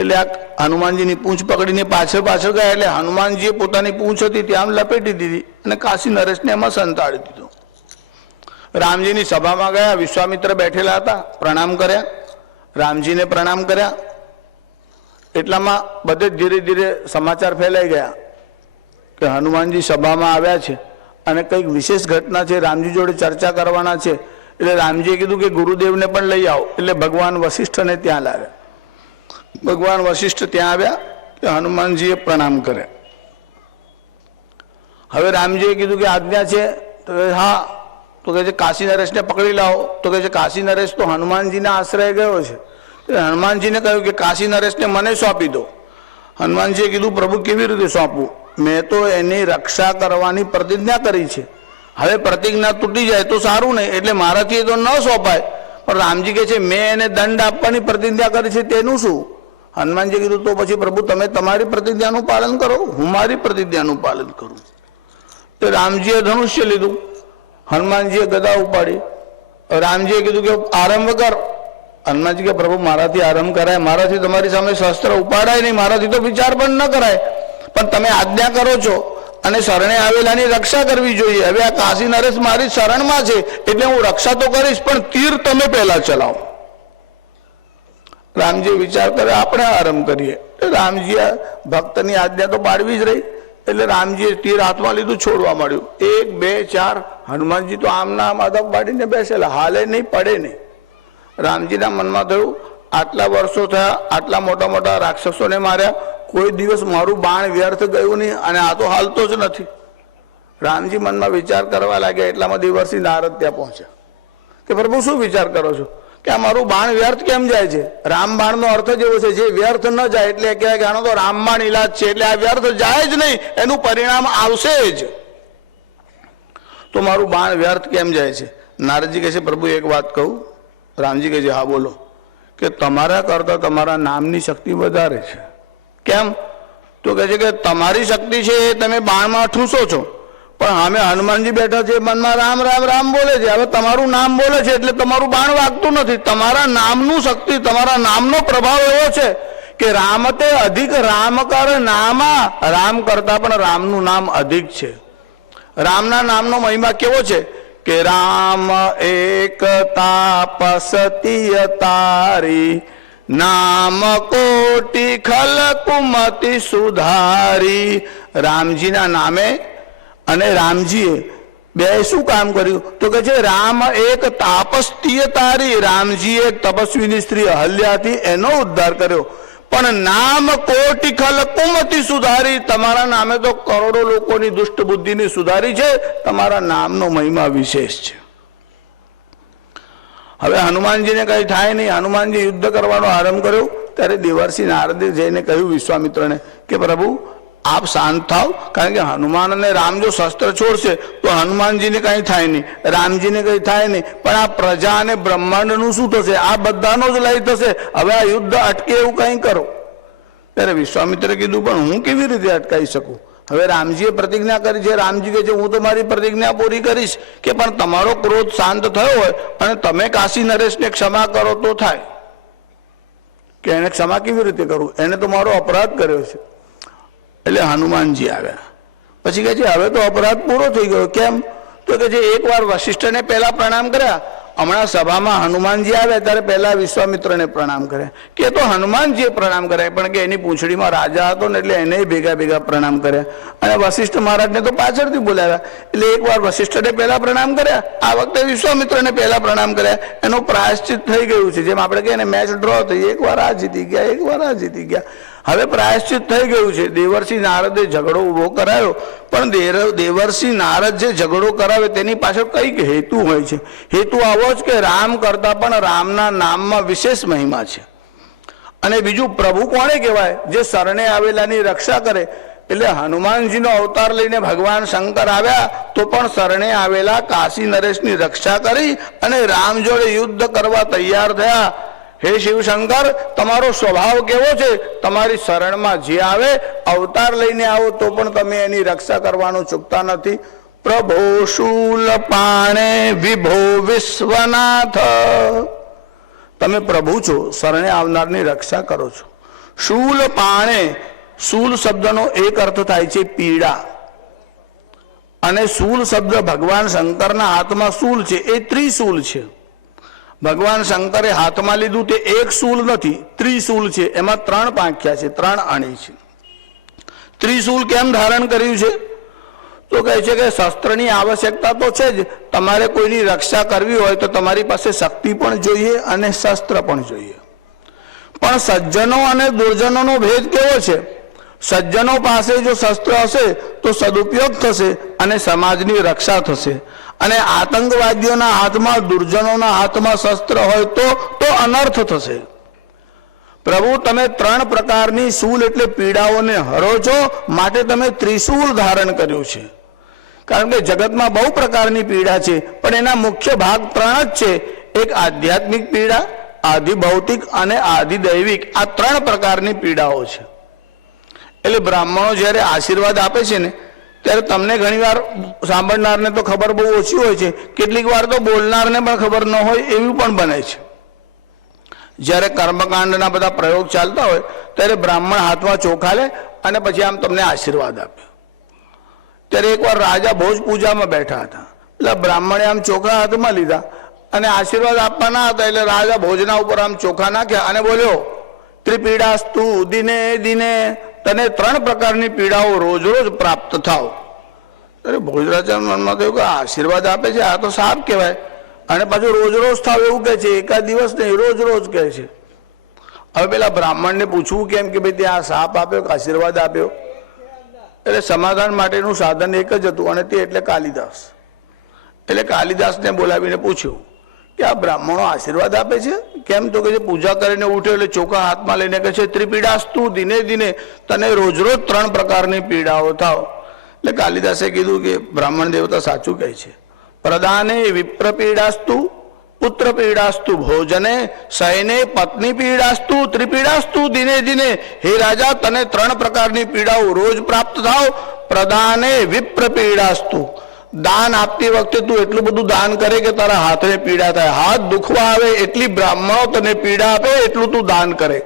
એટલે આ હનુમાનજીની પૂંછ પકડીને પાછળ પાછળ ગયા. એટલે હનુમાનજીએ પોતાની પૂંછ હતી ત્યાં લપેટી દીધી અને કાશી નરેશને એમાં સંતાડી દીધો. રામજીની સભામાં ગયા. વિશ્વામિત્ર બેઠેલા હતા, પ્રણામ કર્યા. રામજીને પ્રણામ કર્યા. એટલામાં બધે ધીરે ધીરે સમાચાર ફેલાઈ ગયા કે હનુમાનજી સભામાં આવ્યા છે અને કંઈક વિશેષ ઘટના છે, રામજી જોડે ચર્ચા કરવાના છે. એટલે રામજીએ કીધું કે ગુરુદેવને પણ લઈ આવો. એટલે ભગવાન વશિષ્ઠને ત્યાં લાવ્યા. ભગવાન વશિષ્ઠ ત્યાં આવ્યા કે હનુમાનજીએ પ્રણામ કર્યા. હવે રામજીએ કીધું કે આજ્ઞા છે. તો હા. તો કહે છે કાશી નરેશને પકડી લાવો. તો કહે છે કાશી નરેશ તો હનુમાનજીના આશ્રય ગયો છે. હનુમાનજીને કહ્યું કે કાશી નરેશને મને સોંપી દો. હનુમાનજીએ કીધું પ્રભુ કેવી રીતે સોંપવું, મેં તો એની રક્ષા કરવાની પ્રતિજ્ઞા કરી છે. હવે પ્રતિજ્ઞા તૂટી જાય તો સારું નહીં, એટલે મારાથી એ તો ન સોંપાય. પણ રામજી કહે છે મેં એને દંડ આપવાની પ્રતિજ્ઞા કરી છે તેનું શું. હનુમાનજી કીધું તો પછી પ્રભુ તમે તમારી પ્રતિજ્ઞાનું પાલન કરો, હું મારી પ્રતિજ્ઞાનું પાલન કરું. તો રામજીએ ધનુષ્ય લીધું, હનુમાનજીએ ગદા ઉપાડી. રામજીએ કીધું કે આરંભ કર. હનુમાનજી કે પ્રભુ મારાથી આરંભ કરાય, મારાથી તમારી સામે શસ્ત્ર ઉપાડાય નહીં, મારાથી તો વિચાર પણ ન કરાય, પણ તમે આજ્ઞા કરો છો અને શરણે આવેલાની રક્ષા કરવી જોઈએ. હવે આ કાશી નરેશ મારી શરણમાં છે એટલે હું રક્ષા તો કરીશ, પણ તીર તમે પહેલા ચલાવો. રામજી વિચાર કરે આપણે આરંભ કરીએ. રામજીએ ભક્તની આજ્ઞા તો પાડવી જ રહી. એટલે રામજીએ તીર હાથમાં લીધું, છોડવા માંડ્યું. 1 2 4 હનુમાનજી તો આમના આમ અદબ પાડીને બેસેલા, હાલે નહીં, પડે નહીં. રામજીના મનમાં થયું આટલા વર્ષો થયા, આટલા મોટા મોટા રાક્ષસોને માર્યા, કોઈ દિવસ મારું બાણ વ્યર્થ ગયું નહીં અને આ તો હાલતો જ નથી. રામજી મનમાં વિચાર કરવા લાગ્યા. એટલામાં દેવર્ષિ નારદ ત્યાં પહોંચ્યા કે પ્રભુ શું વિચાર કરો છો કે આ મારું બાણ વ્યર્થ કેમ જાય છે. રામ બાણનો અર્થ જ એવો છે જે વ્યર્થ ન જાય. એટલે કહેવાય કે આનો તો રામબાણ ઇલાજ છે, એટલે આ વ્યર્થ જાય જ નહીં, એનું પરિણામ આવશે જ. તો મારું બાણ વ્યર્થ કેમ જાય છે. નારદજી કહે છે પ્રભુ એક વાત કહું. રામજી કહે છે હા બોલો. કે તમારા કરતા તમારા નામની શક્તિ વધારે છે. કેમ. તો કહે છે કે તમારી શક્તિ છે એ તમે બાણમાં ઠૂસો છો, પણ અમે હનુમાનજી બેઠા છે મનમાં રામ રામ રામ બોલે છે. હવે તમારું નામ બોલે છે એટલે તમારું બાણ વાગતું નથી. તમારા નામનું શક્તિ, તમારા નામનો પ્રભાવ એવો છે કે રામતે અધિક રામ કર નામા. રામ કરતા પણ રામનું નામ અધિક છે. રામના નામનો મહિમા કેવો છે કે રામ એક તાપસતી તારી, નામ કોટી ખલકુમતી સુધારી. રામજીના નામે અને રામજીએ બે શું કામ કર્યું તો કે છે રામ એક તાપસ્તીય તારી. રામજીએ એક તપસ્વીની સ્ત્રી અહલ્યા હતી એનો ઉદ્ધાર કર્યો, પણ નામ કોટી ખલકુમતી સુધારી. તમારા નામે તો કરોડો લોકોની દુષ્ટ બુદ્ધિની સુધારી છે. તમારા નામનો મહિમા વિશેષ છે. હવે હનુમાનજીને કઈ થાય નહીં. હનુમાનજી યુદ્ધ કરવાનો આરંભ કર્યો ત્યારે દેવર્ષિ નારદે જઈને કહ્યું વિશ્વામિત્રને કે પ્રભુ આપ શાંત થાવ, કારણ કે હનુમાન અને રામ જો શસ્ત્ર છોડશે તો હનુમાનજીને કઈ થાય નહીં, રામજીને કઈ થાય નહીં, પણ આ પ્રજા અને બ્રહ્માંડનું શું થશે, આ બધાનો જ લય થશે. હવે આ યુદ્ધ અટકે એવું કંઈ કરો. ત્યારે વિશ્વામિત્રે કીધું પણ હું કેવી રીતે અટકાવી શકું. હવે રામજીએ પ્રતિજ્ઞા કરી છે. રામજી કહે છે હું તો મારી પ્રતિજ્ઞા પૂરી કરીશ, કે પણ તમારો ક્રોધ શાંત થયો હોય અને તમે કાશી નરેશને ક્ષમા કરો તો થાય. કે એને ક્ષમા કેવી રીતે કરું, એને તો મારો અપરાધ કર્યો છે. એટલે હનુમાનજી આવ્યા. પછી કહે છે હવે તો અપરાધ પૂરો થઈ ગયો. કેમ? તો કે જે એકવાર વશિષ્ઠને પહેલા પ્રણામ કર્યા, હમણાં સભામાં હનુમાનજી આવ્યા ત્યારે પહેલા વિશ્વામિત્રને પ્રણામ કર્યા. કે તો હનુમાનજીએ પ્રણામ કર્યા, પણ કે એની પૂંછડીમાં રાજા હતો ને એટલે એને ભેગા ભેગા પ્રણામ કર્યા. અને વશિષ્ઠ મહારાજને તો પાછળથી બોલાવ્યા. એટલે એકવાર વશિષ્ઠને પહેલા પ્રણામ કર્યા, આ વખતે વિશ્વામિત્રને પહેલા પ્રણામ કર્યા. એનું પ્રાયશ્ચિત થઈ ગયું છે. જેમ આપણે કહીએ ને મેચ ડ્રો થઈ, એકવાર આ જીતી ગયા, એકવાર આ જીતી ગયા. હવે પ્રાયશ્ચિત થઈ ગયું છે. દેવર્ષિ નારદે ઝઘડો ઉભો કરાયો, પણ દેવર્ષિ નારદ જે ઝઘડો કરાવે તેની પાછળ કઈક હેતુ હોય છે. હેતુ આવો જ કે રામ કરતા પણ રામના નામમાં વિશેષ મહિમા છે. અને બીજું, પ્રભુ કોને કહેવાય? જે શરણે આવેલાની રક્ષા કરે. એટલે હનુમાનજીનો અવતાર લઈને ભગવાન શંકર આવ્યા તો પણ શરણે આવેલા કાશી નરેશની રક્ષા કરી અને રામ જોડે યુદ્ધ કરવા તૈયાર થયા. હે શિવશંકર, તમારો સ્વભાવ કેવો છે? તમારી શરણમાં જે આવે અવતાર લઈને આવો તો પણ તમે એની રક્ષા કરવાનું ચૂકતા નથી. પ્રભો શૂલ પાણે વિભો વિશ્વનાથ, તમે પ્રભુ છો, શરણે આવનારની રક્ષા કરો છો. શૂલ પાણે, શૂલ શબ્દનો એક અર્થ થાય છે પીડા, અને શૂલ શબ્દ ભગવાન શંકરના હાથમાં શૂલ છે, એ ત્રિશૂલ છે. ભગવાન શંકરે હાથમાં લીધું તે એક શૂલ નથી, ત્રિશૂલ છે. એમાં 3 પાંખ્યા છે, 3 અણી છે. ત્રિશૂલ કેમ ધારણ કર્યું છે? તો કહે છે કે શસ્ત્રની આવશ્યકતા તો છે જ. તમારે કોઈની રક્ષા કરવી હોય તો તમારી પાસે શક્તિ પણ જોઈએ અને શસ્ત્ર પણ જોઈએ. પણ સજ્જનો અને દુર્જનોનો ભેદ કેવો છે? સજ્જનો પાસે જો શસ્ત્ર હશે તો સદુપયોગ થશે અને સમાજની રક્ષા થશે. અને આતંકવાદીઓના હાથમાં, દુર્જનોના હાથમાં શસ્ત્ર હોય તો અનર્થ થશે. પ્રભુ, તમે 3 પ્રકારની શૂલ એટલે પીડાઓને હરો છો, માટે તમે ત્રિશૂલ ધારણ કર્યું છે. કારણ કે જગતમાં બહુ પ્રકારની પીડા છે, પણ એના મુખ્ય ભાગ 3 જ છે. એક આધ્યાત્મિક પીડા, આધિ ભૌતિક અને આધિ દૈવિક. આ 3 પ્રકારની પીડાઓ છે. એટલે બ્રાહ્મણો જ્યારે આશીર્વાદ આપે છે ને, ત્યારે તમને ઘણીવાર સાંભળનારને તો ખબર બહુ ઓછી હોય છે, કેટલીક વાર તો બોલનારને પણ ખબર ન હોય એવું પણ બને છે. જ્યારે કર્મકાંડના બધા પ્રયોગ ચાલતા હોય ત્યારે બ્રાહ્મણ હાથમાં ચોખા લે અને પછી આમ તમને આશીર્વાદ આપે. ત્યારે એકવાર રાજા ભોજ પૂજામાં બેઠા હતા, એટલે બ્રાહ્મણે આમ ચોખા હાથમાં લીધા અને આશીર્વાદ આપવાના હતા. એટલે રાજા ભોજના ઉપર આમ ચોખા નાખ્યા અને બોલ્યો, ત્રિપીડાસ્તુ દિને દિને, તને 3 પ્રકારની પીડાઓ રોજ રોજ પ્રાપ્ત થાવ. અરે ભોજરાજાના મનમાં થયું કે આશીર્વાદ આપે છે, આ તો સાપ કહેવાય, અને પાછું રોજ રોજ થાવ એવું કહે છે. એકાદ દિવસ નહીં, રોજ રોજ કહે છે. હવે પેલા બ્રાહ્મણને પૂછવું કેમ કે ભાઈ ત્યાં સાપ આપ્યો કે આશીર્વાદ આપ્યો? એટલે સમાધાન માટેનું સાધન એક જ હતું, અને તે એટલે કાલિદાસ. એટલે કાલિદાસને બોલાવીને પૂછ્યું કે આ બ્રાહ્મણો આશીર્વાદ આપે છે કેમ? તો કે જે પૂજા કરીને ઉઠ્યો એટલે ચોખા હાથમાં લઈને કહે છે, ત્રિપીડાસ્તુ દિને દિને, તને રોજ રોજ 3 પ્રકારની પીડાઓ થાવ. એટલે કાલિદાસે કીધું કે બ્રાહ્મણ દેવતા સાચું કહે છે. પ્રદાને વિપ્ર પીડાસ્તુ, પુત્ર પીડાસ્તુ ભોજને, શયને પત્ની પીડાસ્તુ, ત્રિપીડાસ્તુ દિને દિને. હે રાજા, તને 3 પ્રકારની પીડાઓ રોજ પ્રાપ્ત થાવ. પ્રદાને વિપ્ર પીડાસ્તુ, દાન આપતી વખતે તું એટલું બધું દાન કરે કે તારા હાથને પીડા થાય, હાથ દુખવા આવે એટલી બ્રાહ્મણો તને પીડા આપે એટલું તું દાન કરે.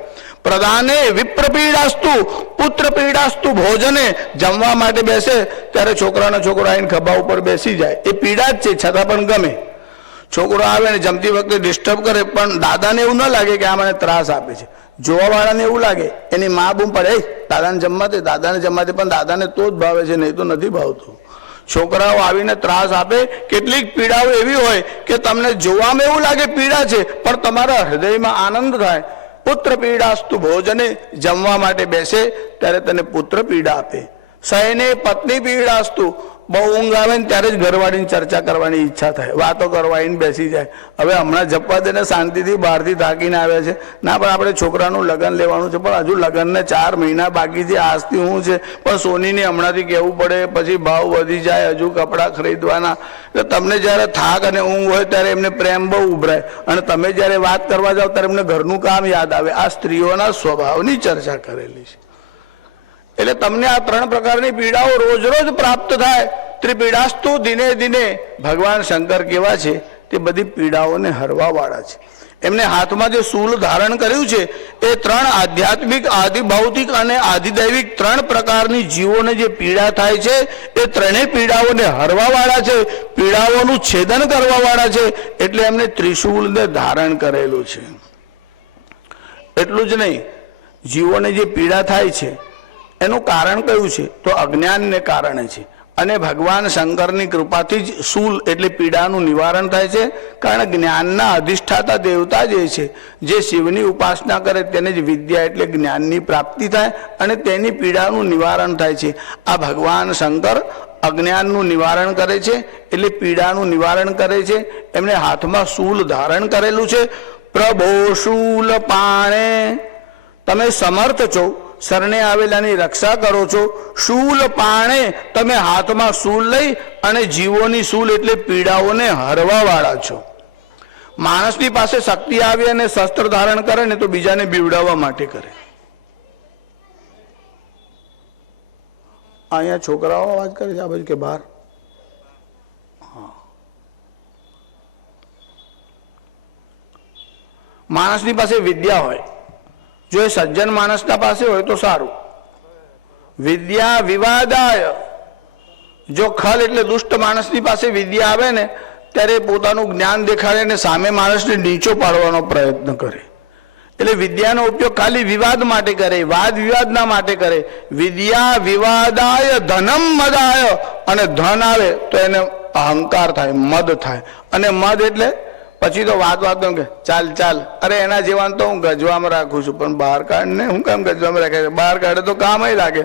પ્રદાને વિપ્ર પીડાસ્તુ, પુત્ર પીડાસ્તુ ભોજને, જમવા માટે બેસે ત્યારે છોકરાનો છોકરો આવીને ખભા ઉપર બેસી જાય, એ પીડા જ છે, છતાં પણ ગમે. છોકરો આવે ને જમતી વખતે ડિસ્ટર્બ કરે, પણ દાદાને એવું ન લાગે કે આ મને ત્રાસ આપે છે. જોવાવાળાને એવું લાગે, એની મા બૂમ પડે, દાદાને જમવા દે, દાદાને જમવા દે, પણ દાદાને તો જ ભાવે છે, નહીં તો નથી ભાવતું. છોકરાઓ આવીને ત્રાસ આપે. કેટલીક પીડાઓ એવી હોય કે તમને જોવામાં એવું લાગે પીડા છે, પણ તમારા હૃદયમાં આનંદ થાય. પુત્ર પીડાસ્તુ ભોજને, જમવા માટે બેસે ત્યારે તને પુત્ર પીડા આપે. શયને પત્ની પીડાસ્તુ, બહુ ઊંઘ આવે ને ત્યારે જ ઘરવાળીની ચર્ચા કરવાની ઈચ્છા થાય, વાતો કરવાઈને બેસી જાય. હવે હમણાં જપવા દે ને, શાંતિથી બહારથી થાકીને આવ્યા છે, ના પણ આપણે છોકરાનું લગ્ન લેવાનું છે, પણ હજુ લગ્નને 4 મહિના બાકી છે, આજથી હું છે, પણ સોનીને હમણાંથી કહેવું પડે, પછી ભાવ વધી જાય, હજુ કપડાં ખરીદવાના. એટલે તમને જ્યારે થાક અને ઊંઘ હોય ત્યારે એમને પ્રેમ બહુ ઉભરાય, અને તમે જ્યારે વાત કરવા જાઓ ત્યારે એમને ઘરનું કામ યાદ આવે. આ સ્ત્રીઓના સ્વભાવની ચર્ચા કરેલી છે. એટલે તમને આ 3 પ્રકારની પીડાઓ રોજ રોજ પ્રાપ્ત થાય. ત્રિપીડાસ્તુ દિને દિને. ભગવાન શંકર કેવા છે? તે બધી પીડાઓને હરવા વાળા છે. એમને હાથમાં જે શૂલ ધારણ કર્યું છે એ ત્રણ આધ્યાત્મિક, આધિભૌતિક અને આધિદૈવિક ત્રણ પ્રકારની જીવોને જે પીડા થાય છે એ ત્રણેય પીડાઓને હરવાવાળા છે, પીડાઓનું છેદન કરવાવાળા છે, એટલે એમને ત્રિશૂલને ધારણ કરેલું છે. એટલું જ નહીં, જીવોને જે પીડા થાય છે એનું કારણ કયું છે? તો અજ્ઞાનને કારણે છે. અને ભગવાન શંકરની કૃપાથી જ શૂલ એટલે પીડાનું નિવારણ થાય છે. કારણ જ્ઞાનના અધિષ્ઠાતા દેવતા જે છે, જે શિવની ઉપાસના કરે તેને જ વિદ્યા એટલે જ્ઞાનની પ્રાપ્તિ થાય અને તેની પીડાનું નિવારણ થાય છે. આ ભગવાન શંકર અજ્ઞાનનું નિવારણ કરે છે એટલે પીડાનું નિવારણ કરે છે. એમને હાથમાં શૂલ ધારણ કરેલું છે. પ્રભો શૂલ પાણે, તમે સમર્થ છો, શરણે આવેલાની રક્ષા કરો છો. શૂલ પાણે, તમે હાથમાં શૂલ લઈ અને જીવોની શૂલ એટલે પીડાઓને હરવા વાળા છો. માણસની પાસે શક્તિ આવી અને શસ્ત્ર ધારણ કરે ને તો બીજાને બીવડાવવા માટે કરે. અહીંયા છોકરાઓ અવાજ કરે છે આ બાજુ કે બહાર? માણસની પાસે વિદ્યા હોય, જો એ સજ્જન માણસના પાસે હોય તો સારું. વિદ્યા વિવાદાય, જો ખલ એટલે દુષ્ટ માણસની પાસે વિદ્યા આવે ને ત્યારે પોતાનું જ્ઞાન દેખાડે ને સામે માણસને નીચો પાડવાનો પ્રયત્ન કરે. એટલે વિદ્યાનો ઉપયોગ ખાલી વિવાદ માટે કરે, વાદ વિવાદના માટે કરે. વિદ્યા વિવાદાય ધનમ મદાય, અને ધન આવે તો એને અહંકાર થાય, મદ થાય. અને મદ એટલે પછી તો વાત કે ચાલ ચાલ, અરે એના જેવાને તો હું ગજવામાં રાખું છું, પણ બહાર કાઢને હું કેમ ગજવામાં રાખે છે? બહાર કાઢે તો કામ લાગે.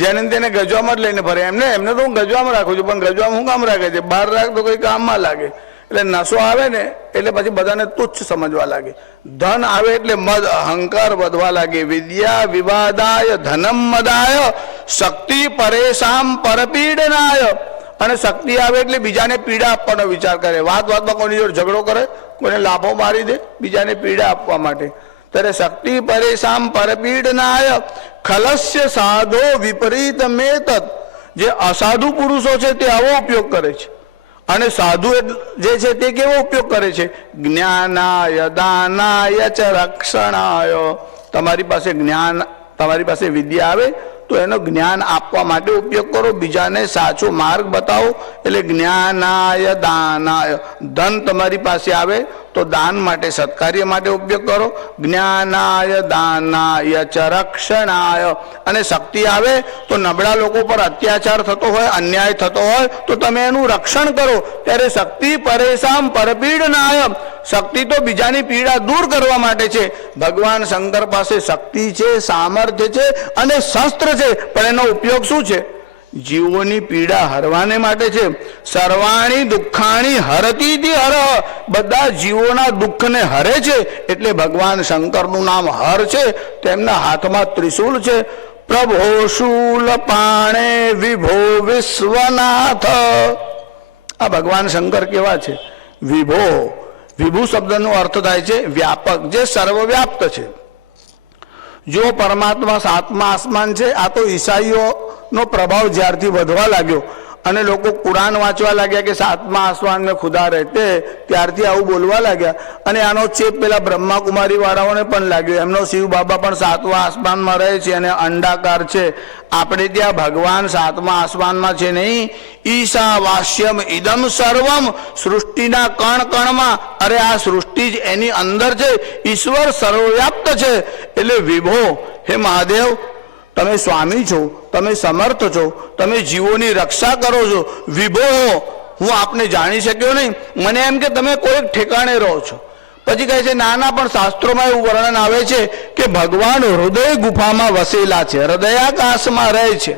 જેને તેને ગજવામાં જ લઈને ફરે. એમને તો હું ગજવામાં રાખું છું, પણ ગજવામાં હું કામ રાખે છે? બહાર રાખ તો કોઈ કામમાં લાગે. એટલે નશો આવે ને એટલે પછી બધાને તુચ્છ સમજવા લાગે. ધન આવે એટલે મદ, અહંકાર વધવા લાગે. વિદ્યા વિવાદાય ધનમ મદાય શક્તિ પરેશામ પરપીડનાય, અને શક્તિ આવે એટલે બીજાને પીડા આપવાનો વિચાર કરે. વાતમાં કોઈની જોડે ઝઘડો કરે, કોઈને લાભો મારી દે બીજાને પીડા આપવા માટે. ત્યારે શક્તિ પરેશામ પરપીડનાય ખલસ્ય સાધો વિપરીત મેતત, જે અસાધુ પુરુષો છે તે આવો ઉપયોગ કરે છે. અને સાધુ જે છે તે કેવો ઉપયોગ કરે છે? જ્ઞાનાય દાનાય ચ રક્ષણાય. તમારી પાસે જ્ઞાન, તમારી પાસે વિદ્યા આવે તો એનો જ્ઞાન આપવા માટે ઉપયોગ કરો, બીજાને સાચો માર્ગ બતાવો. એટલે જ્ઞાનાય દાનાય, ધન તમારી પાસે આવે તો દાન માટે, સત્કાર્ય માટે ઉપયોગ કરો. જ્ઞાનાય દાનાય ચ રક્ષણાય, અને શક્તિ આવે તો નબળા લોકો પર અત્યાચાર થતો હોય, અન્યાય થતો હોય તો તમે એનું રક્ષણ કરો. ત્યારે શક્તિ પરેશામ પરપીડનાય, શક્તિ તો બીજાની પીડા દૂર કરવા માટે છે. ભગવાન શંકર પાસે શક્તિ છે, સામર્થ્ય છે અને શસ્ત્ર છે, પણ એનો ઉપયોગ શું છે? જીવોની પીડા હરવાને માટે છે. સર્વાણી દુઃખાણી હરતી હર, બધા જીવોના દુઃખને હરે છે એટલે ભગવાન શંકરનું નામ હર છે. તેમના હાથમાં ત્રિશૂલ છે. પ્રભો શૂલ પાણે વિભો વિશ્વનાથ. આ ભગવાન શંકર કેવા છે? વિભો, વિભુ શબ્દનો અર્થ થાય છે વ્યાપક, જે સર્વવ્યાપ્ત છે. જો પરમાત્મા સાતમા આસમાન છે, આ તો ઈસાઈઓનો પ્રભાવ જ્યારથી વધવા લાગ્યો અને લોકો કુરાન વાંચવા લાગ્યા કે સાતમા આસમાન મેં ખુદા રહેતે, ત્યારથી આવું બોલવા લાગ્યા. અને આનો ચેપ પેલા બ્રહ્માકુમારી વાળાઓને પણ લાગ્યો. એમનો શિવ બાબા પણ સાતમા આસમાનમાં રહે છે અને અંડાકાર છે. આપણે ત્યાં ભગવાન સાતમા આસમાનમાં છે નહીં. ઈશા વાસ્યમ ઇદમ સર્વમ, સૃષ્ટિના કણ કણમાં, અરે આ સૃષ્ટિ જ એની અંદર છે. ઈશ્વર સર્વવ્યાપ્ત છે. એટલે વિભો, હે મહાદેવ, તમે સ્વામી છો, તમે સમર્થ છો, તમે જીવોની રક્ષા કરો છો. વિભો, હું આપને જાણી શક્યો નહીં. મને એમ કે તમે કોઈ ઠેકાણે રહો છો. પછી કહે છે નાના, પણ શાસ્ત્રોમાં એવું વર્ણન આવે છે કે ભગવાન હૃદય ગુફામાં વસેલા છે, હૃદયાકાશમાં રહે છે.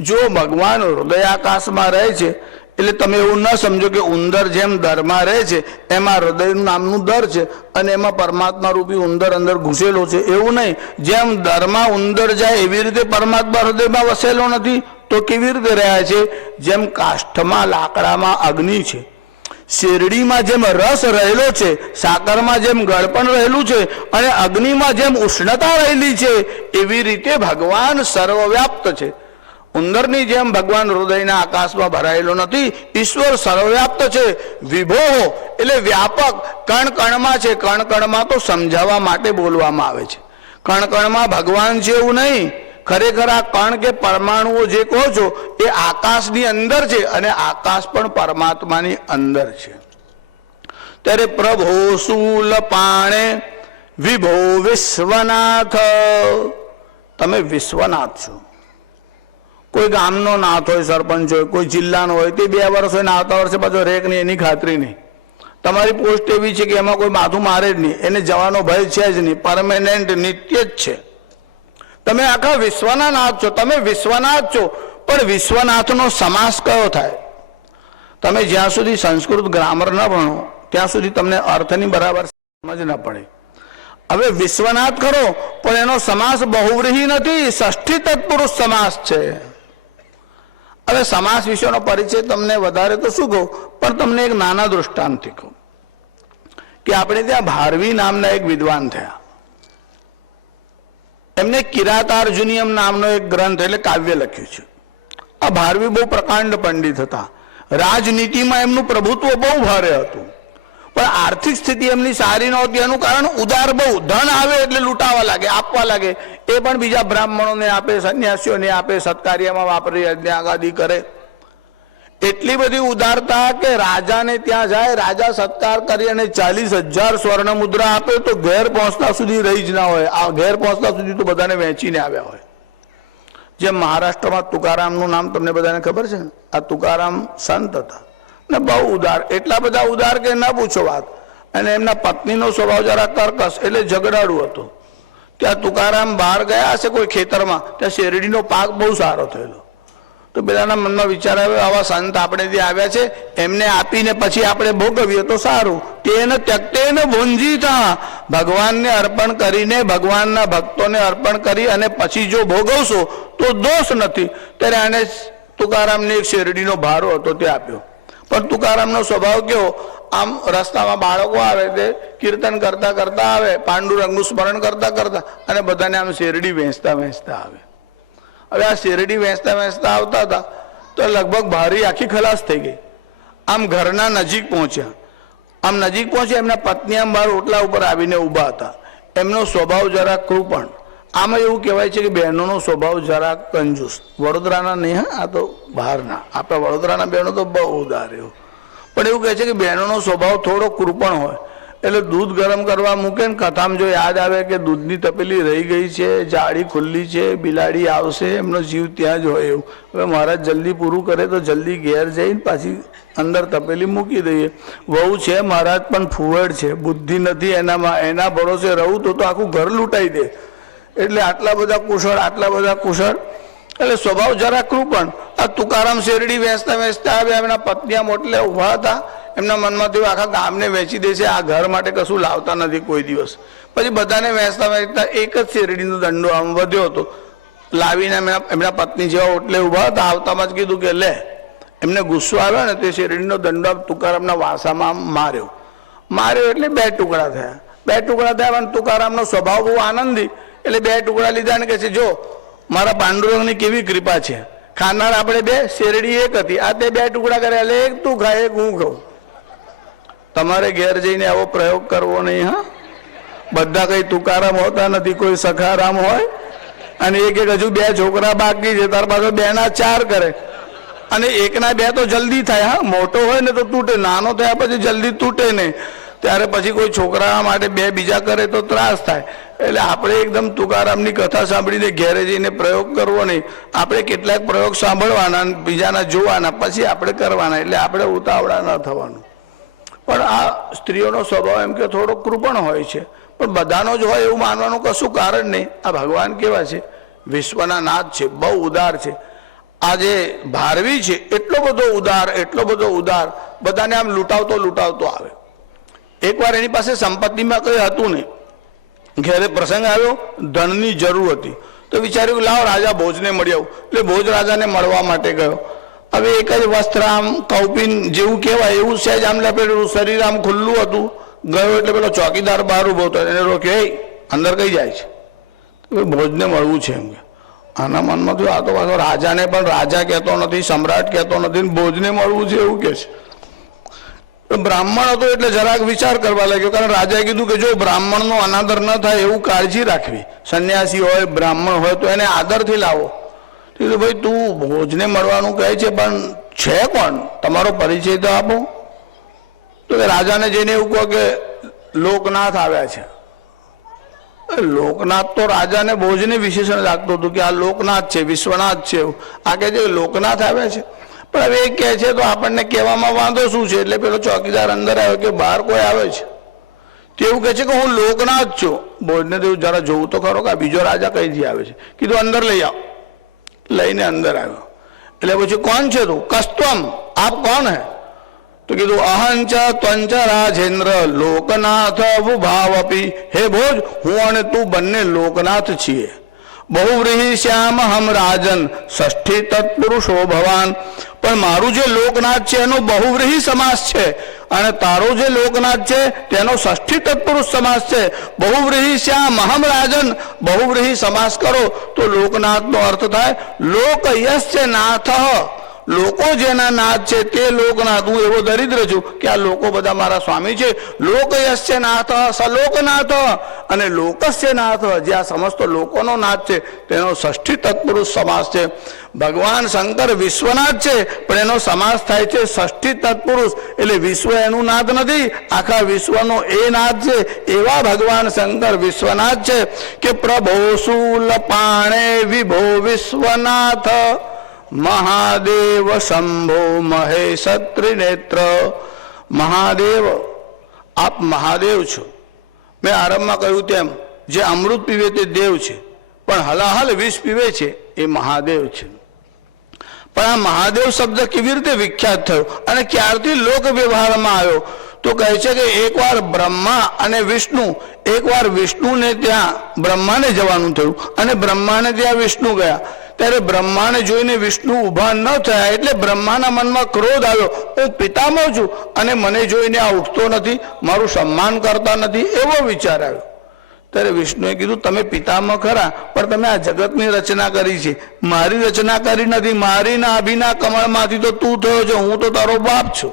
જો ભગવાન હૃદયાકાશમાં રહે છે એટલે તમે એવું ન સમજો કે ઉંદર જેમ દરમાં રહે છે એમાં હૃદયનું નામનું દર છે અને એમાં પરમાત્મા રૂપી ઉંદર અંદર ઘૂસેલો છે, એવું નહીં. જેમ દરમાં ઉંદર જાય એવી રીતે પરમાત્મા હૃદયમાં વસેલો નથી. તો કેવી રીતે રહ્યા છે? જેમ કાષ્ઠમાં લાકડામાં અગ્નિ છે, શેરડીમાં જેમ રસ રહેલો છે, સાકરમાં જેમ ગળપણ રહેલું છે અને અગ્નિમાં જેમ ઉષ્ણતા રહેલી છે, એવી રીતે ભગવાન સર્વવ્યાપ્ત છે. ઉંદરની જેમ ભગવાન હૃદયના આકાશમાં ભરાયેલો નથી. ઈશ્વર સર્વવ્યાપ્ત છે. વિભો એટલે વ્યાપક, કણ કણમાં છે. કણ કણમાં તો સમજાવવા માટે બોલવામાં આવે છે. કણ કણમાં ભગવાન છે એવું નહીં. ખરેખર આ કણ કે પરમાણુઓ જે કહો છો એ આકાશની અંદર છે અને આકાશ પણ પરમાત્માની અંદર છે. ત્યારે પ્રભો શૂલ પાણે વિભો વિશ્વનાથ, તમે વિશ્વનાથ છો. કોઈ ગામનો નાથ હોય, સરપંચ હોય, કોઈ જિલ્લાનો હોય, તે 2 વર્ષ હોય ને આવતા વર્ષે પાછો રેક નહીં, એની ખાતરી નહીં. તમારી પોસ્ટ એવી છે કે એમાં કોઈ માથું મારે જ નહીં, એને જવાનો ભય છે જ નહીં, પરમેનન્ટ નિત્ય જ છે. તમે આખા વિશ્વના નાથ છો, તમે વિશ્વનાથ છો. પણ વિશ્વનાથનો સમાસ કયો થાય? તમે જ્યાં સુધી સંસ્કૃત ગ્રામર ન ભણો ત્યાં સુધી તમને અર્થની બરાબર સમજ ન પડે. હવે વિશ્વનાથ કરો પણ એનો સમાસ બહુવ્રીહી નથી, ષષ્ઠી તત્પુરુષ સમાસ છે. હવે સમાસ વિશેનો પરિચય તમને વધારે તો શું કહું, પણ તમને એક નાના દૃષ્ટાંતથી કહું કે આપણે ત્યાં ભારવી નામના એક વિદ્વાન થયા. એમને કિરાતાર્જુનિયમ નામનો એક ગ્રંથ એટલે કાવ્ય લખ્યું છે. આ ભારવી બહુ પ્રકાંડ પંડિત હતા. રાજનીતિમાં એમનું પ્રભુત્વ બહુ ભારે હતું, પણ આર્થિક સ્થિતિ એમની સારી નહોતી. એનું કારણ ઉદાર બહુ, ધન આવે એટલે લૂંટાવા લાગે, આપવા લાગે. એ પણ બીજા બ્રાહ્મણોને આપે, સંન્યાસીઓને આપે, સત્કાર્યમાં વાપરી, યજ્ઞાગાદી કરે. એટલી બધી ઉદારતા કે રાજાને ત્યાં જાય, રાજા સત્કાર કરી અને 40,000 સ્વર્ણ મુદ્રા આપે તો ઘેર પહોંચતા સુધી રહી જ ના હોય. આ ઘેર પહોંચતા સુધી તો બધાને વેચીને આવ્યા હોય. જેમ મહારાષ્ટ્રમાં તુકારામનું નામ તમને બધાને ખબર છે ને, આ તુકારામ સંત હતા ને બહુ ઉદાર, એટલા બધા ઉદાર કે ન પૂછો વાત. અને એમના પત્નીનો સ્વભાવ જરા કર્કશ એટલે ઝઘડાડુ હતો. ત્યાં તુકારામ બહાર ગયા હશે કોઈ ખેતરમાં, ત્યાં શેરડીનો પાક બહુ સારો થયેલો. તો પેલાના મનમાં વિચાર આવ્યો, આવા સંત આપણે જે આવ્યા છે એમને આપીને પછી આપણે ભોગવીએ તો સારું. તેને ત્યક્તેન ભુંજીતા, ભગવાનને અર્પણ કરીને, ભગવાનના ભક્તોને અર્પણ કરી અને પછી જો ભોગવશો તો દોષ નથી. ત્યારે આને તુકારામને એક શેરડીનો ભારો હતો તે આપ્યો. પણ તુકારામનો સ્વભાવ કેવો, આમ રસ્તામાં બાળકો આવે તે કીર્તન કરતા કરતા આવે, પાંડુરંગનું સ્મરણ કરતા કરતા, અને બધાને આમ શેરડી વેચતા વેચતા આવે. હવે આ શેરડી વેચતા વેચતા આવતા હતા તો લગભગ ભારી આખી ખલાસ થઈ ગઈ. આમ ઘરના નજીક પહોંચ્યા. આમ નજીક પહોંચ્યા, એમના પત્ની આમ બહાર ઓટલા ઉપર આવીને ઊભા હતા. એમનો સ્વભાવ જરા કૃપણ. આમાં એવું કહેવાય છે કે બહેનોનો સ્વભાવ જરા કંજૂસ. વડોદરાના નહીં, હા, આ તો બહારના. આપણા વડોદરાના બહેનો તો બહુ ઉદાર એવું. પણ એવું કહે છે કે બહેનોનો સ્વભાવ થોડો કૃપણ હોય. એટલે દૂધ ગરમ કરવા મૂકે ને કથામાં જો યાદ આવે કે દૂધની તપેલી રહી ગઈ છે, જાળી ખુલ્લી છે, બિલાડી આવશે, એમનો જીવ ત્યાં જ હોય એવું. હવે મહારાજ જલ્દી પૂરું કરે તો જલ્દી ઘેર જઈને પાછી અંદર તપેલી મૂકી દઈએ. વહુ છે મહારાજ પણ ફુવેડ છે, બુદ્ધિ નથી એનામાં, એના ભરોસે રહું તો આખું ઘર લૂંટાઈ દે. એટલે આટલા બધા કુશળ, આટલા બધા કુશળ, એટલે સ્વભાવ જરા કૃપણ. આ તુકારામ શેરડી વેચતા વેચતા આવ્યા. એમના પત્ની આમ ઓટલે ઊભા હતા. એમના મનમાં થયું આખા ગામને વેચી દેશે, આ ઘર માટે કશું લાવતા નથી કોઈ દિવસ. પછી બધાને વેચતા વેચતા એક જ શેરડીનો દંડો આમ વધ્યો હતો. લાવીને એમના પત્ની જેવા ઓટલે ઊભા હતા. આવતામાં જ કીધું કે લે. એમને ગુસ્સો આવ્યો ને તે શેરડીનો દંડો તુકારામના વાસામાં માર્યો. એટલે 2 ટુકડા થયા. 2 ટુકડા થયા. પણ તુકારામનો સ્વભાવ બહુ આનંદી, એટલે 2 ટુકડા લીધા ને કહે છે, જો મારા પાંડુરંગની કેવી કૃપા છે, ખાનાર આપણે 2, શેરડી એક હતી, આ તે 2 ટુકડા કર્યા, એટલે એક તું ખાય એક હું ખાઉં. તમારે ઘેર જઈને આવો પ્રયોગ કરવો નહીં. હા, બધા કઈ તુકારામ હોતા નથી, કોઈ સખારામ હોય. અને એક હજુ 2 છોકરા બાકી છે, તાર પાછળ 2 ના 4 કરે. અને 1 ના 2 તો જલ્દી થાય. હા, મોટો હોય ને તો તૂટે, નાનો થયા પછી જલ્દી તૂટે નહીં. ત્યારે પછી કોઈ છોકરા માટે 2 બીજા કરે તો ત્રાસ થાય. એટલે આપણે એકદમ તુકારામની કથા સાંભળીને ઘેરે જઈને પ્રયોગ કરવો નહીં. આપણે કેટલાક પ્રયોગ સાંભળવાના, બીજાના જોવાના, પછી આપણે કરવાના. એટલે આપણે ઉતાવળા ન થવાનું. પણ આ સ્ત્રીઓનો સ્વભાવ એમ કે થોડો કૃપણ હોય છે, પણ બધાનો જ હોય એવું માનવાનું કશું કારણ નહીં. આ ભગવાન કેવા છે, વિશ્વના નાથ છે, બહુ ઉદાર છે. આ જે ભારવી છે એટલો બધો ઉદાર, બધાને આમ લૂંટાવતો આવે. એકવાર એની પાસે સંપત્તિમાં કંઈ હતું નહીં. ઘેરે પ્રસંગ આવ્યો, ધનની જરૂર હતી. તો વિચાર્યું લાવ રાજા ભોજને મળી આવું. એટલે ભોજ રાજાને મળવા માટે ગયો. હવે એક જ વસ્ત્ર આમ કૌપિન જેવું કહેવાય એવું સહેજ આમ લપેટેલું, શરીર આમ ખુલ્લું હતું. ગયો એટલે પેલો ચોકીદાર બહાર ઉભો હતો, એને રોક્યો, એ અંદર કઈ જાય છે? ભોજને મળવું છે એમ કે. આના મનમાં થયું આ તો પાછો રાજાને પણ રાજા કહેતો નથી, સમ્રાટ કહેતો નથી, ભોજને મળવું છે એવું કે છે. બ્રાહ્મણ હતો એટલે જરાક વિચાર કરવા લાગ્યો, કારણ રાજાએ કીધું કે જો બ્રાહ્મણનો અનાદર ન થાય એવું કાળજી રાખવી, સંન્યાસી હોય બ્રાહ્મણ હોય તો એને આદરથી લાવો. કીધું ભાઈ તું ભોજને મળવાનું કહે છે પણ છે કોણ, તમારો પરિચય તો આપો. તો રાજાને જઈને એવું કહો કે લોકનાથ આવ્યા છે. લોકનાથ તો રાજાને ભોજને વિશેષણ લાગતું હતું કે આ લોકનાથ છે, વિશ્વનાથ છે. આ કહે છે લોકનાથ આવ્યા છે, પણ હવે એ કહે છે તો આપણને કહેવામાં વાંધો શું છે. એટલે પેલો ચોકીદાર અંદર આવ્યો કે બહાર કોઈ આવે છે, તેવું કહે છે કે હું લોકનાથ છું. ભોજને તેવું જરા જોવું તો ખરો કે આ બીજો રાજા કઈથી આવે છે. કીધું અંદર લઈ આવો. લઈને અંદર આવ્યો. એટલે પછી કોણ છે તું? કસ્ત્વમ, આપ કોણ હે? તો કીધું અહંચ ત્વંચ રાજેન્દ્ર લોકનાથ ભાવપી. હે ભોજ, હું અને તું બંને લોકનાથ છીએ. બહુવ્રીહિ શ્યામ હમ રાજન ષષ્ઠી તત્પુરુષો ભવાન. પણ મારું જે લોકનાથ છે એનો બહુવ્રીહિ સમાસ છે, અને તારો જે લોકનાથ છે તેનો ષષ્ઠી તત્પુરુષ સમાસ છે. બહુવ્રીહિ શ્યામ હમ રાજન, બહુવ્રીહિ સમાસ કરો તો લોકનાથનો અર્થ થાય લોક યસ્ય નાથ. લોકો જેના નાથ છે તે લોકનાથ. હું એવો દરિદ્ર છું કે આ લોકો બધા મારા સ્વામી છે. લોક યસ્ય નાથ સલોકનાથ, અને લોકસ્ય નાથ, જે આ સમસ્ત લોકોનો નાથ છે તેનો ષષ્ઠી તત્પુરુષ સમાસ છે. ભગવાન શંકર વિશ્વનાથ છે પણ એનો સમાસ થાય છે ષષ્ઠી તત્પુરુષ. એટલે વિશ્વ એનું નાથ નથી, આખા વિશ્વનો એ નાથ છે. એવા ભગવાન શંકર વિશ્વનાથ છે કે પ્રભો શૂલ પાણે વિભો વિશ્વનાથ મહાદેવ શંભો મહેશ ત્રિનેત્ર. મહાદેવ, આપ મહાદેવ છો. મેં આરંભમાં કહ્યું તેમ જે અમૃત પીવે તે દેવ છે, પણ હલાહલ વિષ પીવે છે એ મહાદેવ છે. પણ આ મહાદેવ શબ્દ કેવી રીતે વિખ્યાત થયો અને ક્યારથી લોક વ્યવહારમાં આવ્યો? તો કહે છે કે એકવાર બ્રહ્મા અને વિષ્ણુ, એકવાર વિષ્ણુને ત્યાં બ્રહ્માને જવાનું થયું અને બ્રહ્માને ત્યાં વિષ્ણુ ગયા. ત્યારે બ્રહ્માને જોઈને વિષ્ણુ ઊભા ન થયા, એટલે બ્રહ્માના મનમાં ક્રોધ આવ્યો. હું પિતામહ છું અને મને જોઈને આ ઉઠતો નથી, મારું સન્માન કરતા નથી, એવો વિચાર આવ્યો. ત્યારે વિષ્ણુએ કીધું તમે પિતામહ ખરા, પણ તમે આ જગતની રચના કરી છે, મારી રચના કરી નથી. મારી નાભીના કમળમાંથી તો તું થયો છે, હું તો તારો બાપ છું.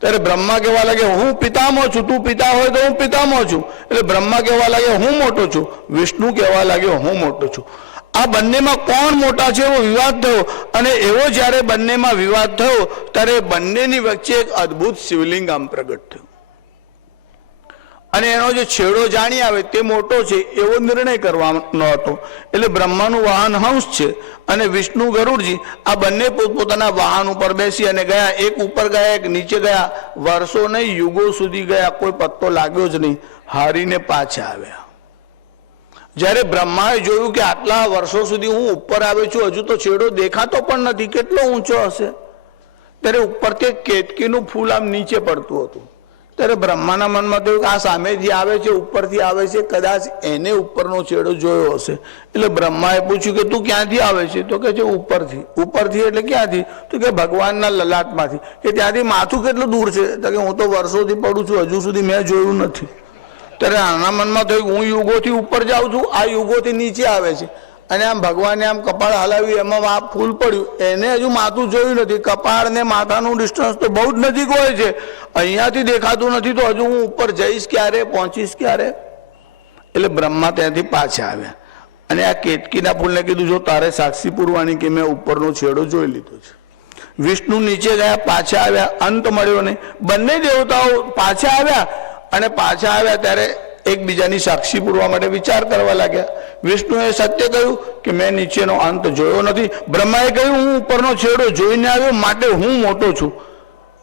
ત્યારે બ્રહ્મા કહેવા લાગે હું પિતામહ છું, તું પિતા હોય તો હું પિતામહ છું. એટલે બ્રહ્મા કહેવા લાગે હું મોટો છું, વિષ્ણુ કહેવા લાગ્યો હું મોટો છું. આ બંનેમાં કોણ મોટા છે એવો વિવાદ થયો, અને એવો જ્યારે બંનેમાં વિવાદ થયો ત્યારે બંનેની વચ્ચે એક અદ્ભુત શિવલિંગ આમ પ્રગટ થયું, અને એનો જે છેડો જાણી આવે તે મોટો છે એવો નિર્ણય કરવાનો હતો. એટલે બ્રહ્માનું વાહન હંસ છે અને વિષ્ણુ ગરુડજી, આ બંને પોતપોતાના વાહન ઉપર બેસી અને ગયા. એક ઉપર ગયા, એક નીચે ગયા. વર્ષો નહીં યુગો સુધી ગયા, કોઈ પત્તો લાગ્યો જ નહીં. હારીને પાછા આવ્યા. જ્યારે બ્રહ્માએ જોયું કે આટલા વર્ષો સુધી હું ઉપર આવ્યો છું, હજુ તો છેડો દેખાતો પણ નથી, કેટલો ઊંચો હશે, ત્યારે ઉપરથી કેતકીનું ફૂલ આમ નીચે પડતું હતું. ત્યારે બ્રહ્માના મનમાં થયું કે આ સામેથી આવે છે, ઉપરથી આવે છે, કદાચ એને ઉપરનો છેડો જોયો હશે. એટલે બ્રહ્માએ પૂછ્યું કે તું ક્યાંથી આવે છે? તો કે છે ઉપરથી. ઉપરથી એટલે ક્યાંથી? તો કે ભગવાનના લલાટમાંથી. કે ત્યાંથી માથું કેટલું દૂર છે? તો કે હું તો વર્ષોથી પડું છું, હજુ સુધી મેં જોયું નથી. ત્યારે આના મનમાં થયું હું યુગોથી ઉપર જાઉં છું, આ યુગોથી નીચે આવે છે, અને આમ ભગવાને આમ કપાળ હલાવ્યું, એમાં આ ફૂલ પડ્યું, એને હજુ માથું જોયું નથી. કપાળ ને માથાનું ડિસ્ટન્સ તો બહુ જ નજીક હોય છે, અહીંયાથી દેખાતું નથી, તો હજુ હું ઉપર જઈશ ક્યારે, પહોંચીશ ક્યારે? એટલે બ્રહ્મા ત્યાંથી પાછા આવ્યા અને આ કેતકીના ફૂલને કીધું જો તારે સાક્ષી પૂરવાની કે મેં ઉપરનો છેડો જોઈ લીધો છે. વિષ્ણુ નીચે ગયા, પાછા આવ્યા, અંત મળ્યો નહીં. બંને દેવતાઓ પાછા આવ્યા, અને પાછા આવ્યા ત્યારે એકબીજાની સાક્ષી પૂરવા માટે વિચાર કરવા લાગ્યા. વિષ્ણુએ સત્ય કહ્યું કે મેં નીચેનો અંત જોયો નથી. બ્રહ્માએ કહ્યું હું ઉપરનો છેડો જોઈને આવ્યો, માટે હું મોટો છું.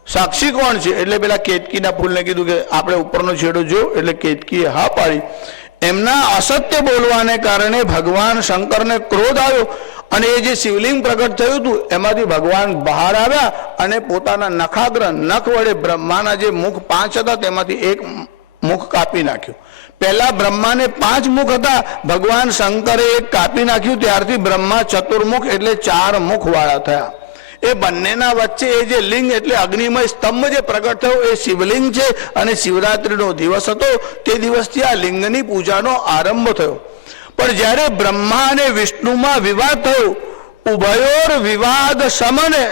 સાક્ષી કોણ છે? એટલે પેલા કેતકીના ફૂલને કીધું કે આપણે ઉપરનો છેડો જોયો. એટલે કેતકીએ હા પાડી. એમના અસત્ય બોલવાને કારણે ભગવાન શંકરને ક્રોધ આવ્યો, અને એ જે શિવલિંગ પ્રગટ થયું હતું એમાંથી ભગવાન બહાર આવ્યા અને પોતાના નખાગ્ર નખ વડે બ્રહ્માના જે મુખ 5 હતા તેમાંથી એક મુખ કાપી નાખ્યું. પહેલા બ્રહ્માને 5 મુખ હતા, ભગવાન શંકરે એક કાપી નાખ્યું, ત્યારથી બ્રહ્મા ચતુર્મુખ એટલે 4 મુખ વાળા થયા. એ બંનેના વચ્ચે એ જે લિંગ એટલે અગ્નિમય સ્તંભ જે પ્રગટ થયો એ શિવલિંગ છે, અને શિવરાત્રીનો દિવસ હતો તે દિવસથી આ લિંગની પૂજાનો આરંભ થયો. પણ જ્યારે બ્રહ્મા અને વિષ્ણુમાં વિવાદ થયો, ઉભયોર વિવાદ સમને,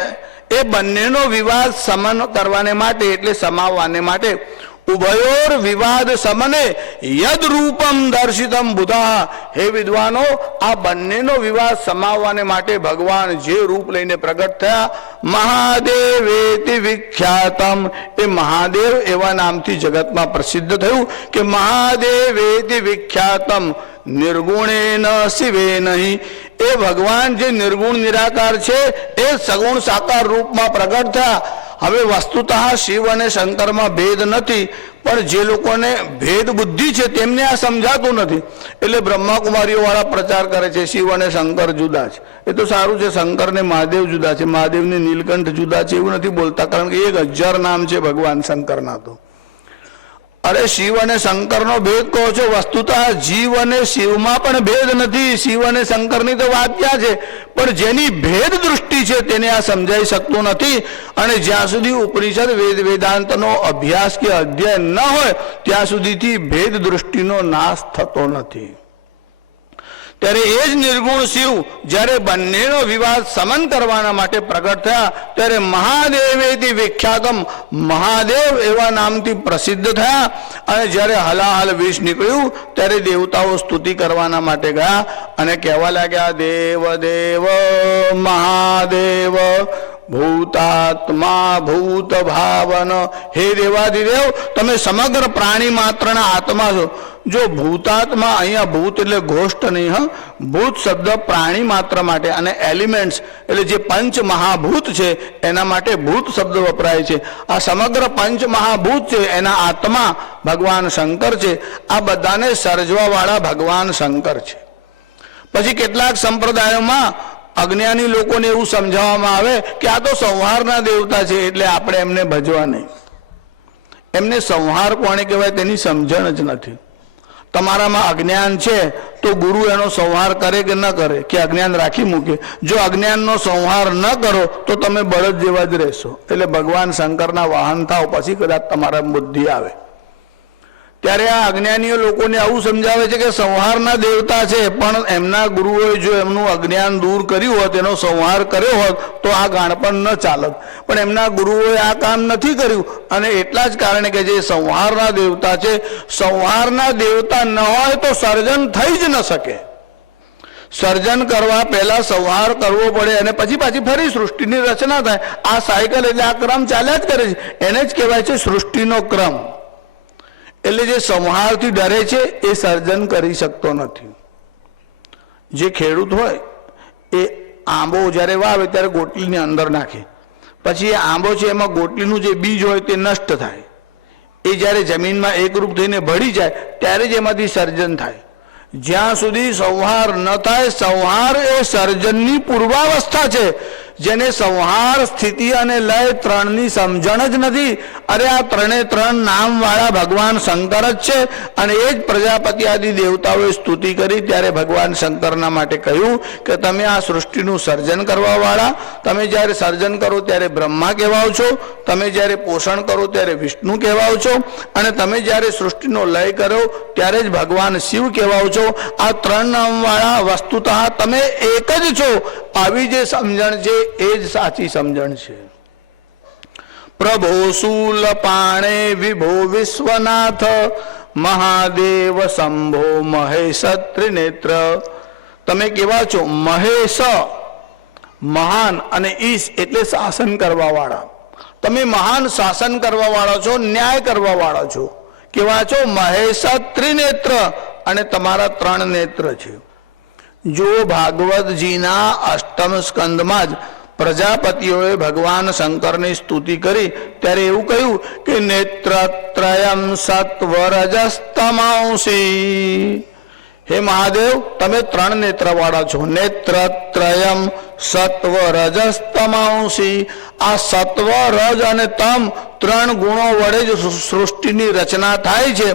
એ બંનેનો વિવાદ સમન કરવાને માટે એટલે સમાવવાને માટે ઉભયોર વિવાદ સમને યદ રૂપમ દર્શિતમ બુધા, હે વિદ્વાનો, આ બંનેનો વિવાદ સમાવવાને માટે ભગવાન જે રૂપ લઈને પ્રગટ થયા, મહાદેવેતિ વિખ્યાતમ, એ મહાદેવ એવા નામથી જગતમાં પ્રસિદ્ધ થયું કે મહાદેવેતિ વિખ્યાતમ નિર્ગુણેન શિવે નહીં, એ ભગવાન જે નિર્ગુણ નિરાકાર છે એ સગુણ સાકાર રૂપમાં પ્રગટ થયા. હવે વસ્તુતઃ શિવ અને શંકરમાં ભેદ નથી, પણ જે લોકોને ભેદ બુદ્ધિ છે તેમને આ સમજાતું નથી, એટલે બ્રહ્માકુમારીઓ વાળા પ્રચાર કરે છે શિવ અને શંકર જુદા છે. એ તો સારું છે, શંકર ને મહાદેવ જુદા છે, મહાદેવ ને નીલકંઠ જુદા છે એવું નથી બોલતા, કારણ કે 1000 નામ છે ભગવાન શંકરના. તો અરે શિવ અને શંકરનો ભેદ કહો છો, વસ્તુતઃ જીવ અને શિવમાં પણ ભેદ નથી. શિવ અને શંકરની તો વાત ક્યાં છે, પણ જેની ભેદ દૃષ્ટિ છે તેને આ સમજાઈ શકતું નથી. અને જ્યાં સુધી ઉપનિષદ વેદાંતનો અભ્યાસ કે અધ્યયન ન હોય ત્યાં સુધીથી ભેદ દૃષ્ટિનો નાશ થતો નથી. ત્યારે એ જ નિર્ગુણ શિવ જ્યારે બંનેનો વિવાદ સમન કરવાના માટે પ્રગટ થયા, ત્યારે મહાદેવેતિ વિખ્યાતમ, મહાદેવ એવા નામથી પ્રસિદ્ધ થયા. અને જ્યારે હલાહલ વિષ નીકળ્યું ત્યારે દેવતાઓ સ્તુતિ કરવાના માટે ગયા અને કહેવા લાગ્યા, દેવ દેવ મહાદેવ ભૂતાત્મા ભૂત ભાવન, હે દેવાધિદેવ, તમે સમગ્ર પ્રાણી માત્રના આત્મા છો. જો ભૂતાત્મા, અહીંયા ભૂત એટલે ઘોષ્ટ નહીં, હા, ભૂત શબ્દ પ્રાણી માત્ર માટે અને એલિમેન્ટ્સ એટલે જે પંચ મહાભૂત છે એના માટે ભૂત શબ્દ વપરાય છે. આ સમગ્ર પંચ મહાભૂત છે એના આત્મા ભગવાન શંકર છે. આ બધાને સર્જવા વાળા ભગવાન શંકર છે. પછી કેટલાક સંપ્રદાયોમાં અજ્ઞાની લોકોને એવું સમજાવવામાં આવે કે આ તો સંહારના દેવતા છે એટલે આપણે એમને ભજવા નહીં. એમને સંહાર કોણે કહેવાય તેની સમજણ જ નથી. તમારામાં અજ્ઞાન છે તો ગુરુ એનો સંહાર કરે કે ન કરે, કે અજ્ઞાન રાખી મૂકે? જો અજ્ઞાનનો સંહાર ન કરો તો તમે બળદ જેવા જ રહેશો. એટલે ભગવાન શંકરના વાહન થાવ, પછી કદાચ તમારા બુદ્ધિ આવે. ત્યારે આ અજ્ઞાનીઓ લોકોને આવું સમજાવે છે કે સંહારના દેવતા છે, પણ એમના ગુરુઓએ જો એમનું અજ્ઞાન દૂર કર્યું હોત, એનો સંહાર કર્યો હોત તો આ ગાણપણ ન ચાલત. પણ એમના ગુરુઓએ આ કામ નથી કર્યું અને એટલા જ કારણે કે જે સંહારના દેવતા છે, સંહારના દેવતા ન હોય તો સર્જન થઈ જ ન શકે. સર્જન કરવા પહેલા સંહાર કરવો પડે અને પછી પાછી ફરી સૃષ્ટિની રચના થાય. આ સાયકલ એટલે આ ક્રમ ચાલ્યા જ કરે છે, એને જ કહેવાય છે સૃષ્ટિનો ક્રમ. એટલે જે સંહારથી ડરે છે એ સર્જન કરી શકતો નથી. જે ખેડૂત હોય એ આંબો જ્યારે વાવે ત્યારે ગોટલીની અંદર નાખે, પછી એ આંબો છે એમાં ગોટલીનું જે બીજ હોય તે નષ્ટ થાય. એ જ્યારે જમીનમાં એકરૂપ થઈને ભળી જાય ત્યારે જ એમાંથી સર્જન થાય. જ્યાં સુધી સંહાર ન થાય, સંહાર એ સર્જનની પૂર્વાવસ્થા છે, જેને સંહાર, સ્થિતિ અને લય ત્રણની સમજણ જ નથી. અરે આ ત્રણે ત્રણ નામ વાળા ભગવાન શંકર જ છે. અને એ જ પ્રજાપતિ આદિ દેવતાઓએ સ્તુતિ કરી ત્યારે ભગવાન શંકરના માટે કહ્યું કે તમે આ સૃષ્ટિનું સર્જન કરવા વાળા, તમે જ્યારે સર્જન કરો ત્યારે બ્રહ્મા કહેવાઓ છો, તમે જ્યારે પોષણ કરો ત્યારે વિષ્ણુ કહેવાઓ છો, અને તમે જ્યારે સૃષ્ટિનો લય કરો ત્યારે જ ભગવાન શિવ કહેવાઓ છો. આ ત્રણ નામ વાળા વસ્તુતઃ તમે એક જ છો. આવી જે સમજણ છે એ જ સાચી સમજણ છે. પ્રભો શૂલ પાણે વિભો વિશ્વનાથ, મહાદેવ શંભો મહેશ ત્રિનેત્ર. તમે કેવા છો? મહેશ, મહાન, અને ઈશ એટલે શાસન કરવા વાળા. તમે મહાન શાસન કરવા વાળા છો, ન્યાય કરવા વાળા છો. કેવા છો? મહેશ ત્રિનેત્ર, અને તમારા 3 નેત્ર છે. જો ભાગવતજીના 8મ સ્કંદમાં જ પ્રજાપતિઓએ ભગવાન શંકરની સ્તુતિ કરી ત્યારે એવું કહ્યું કે નેત્રત્રયમ સત્વરજસ્તમાંસી. હે મહાદેવ, તમે 3 નેત્ર વાળા છો. નેત્રત્રયમ સત્વરજસ્તમાંસી. આ સત્વ, રજ અને તમ 3 ગુણો વડે જ સૃષ્ટિની રચના થાય છે.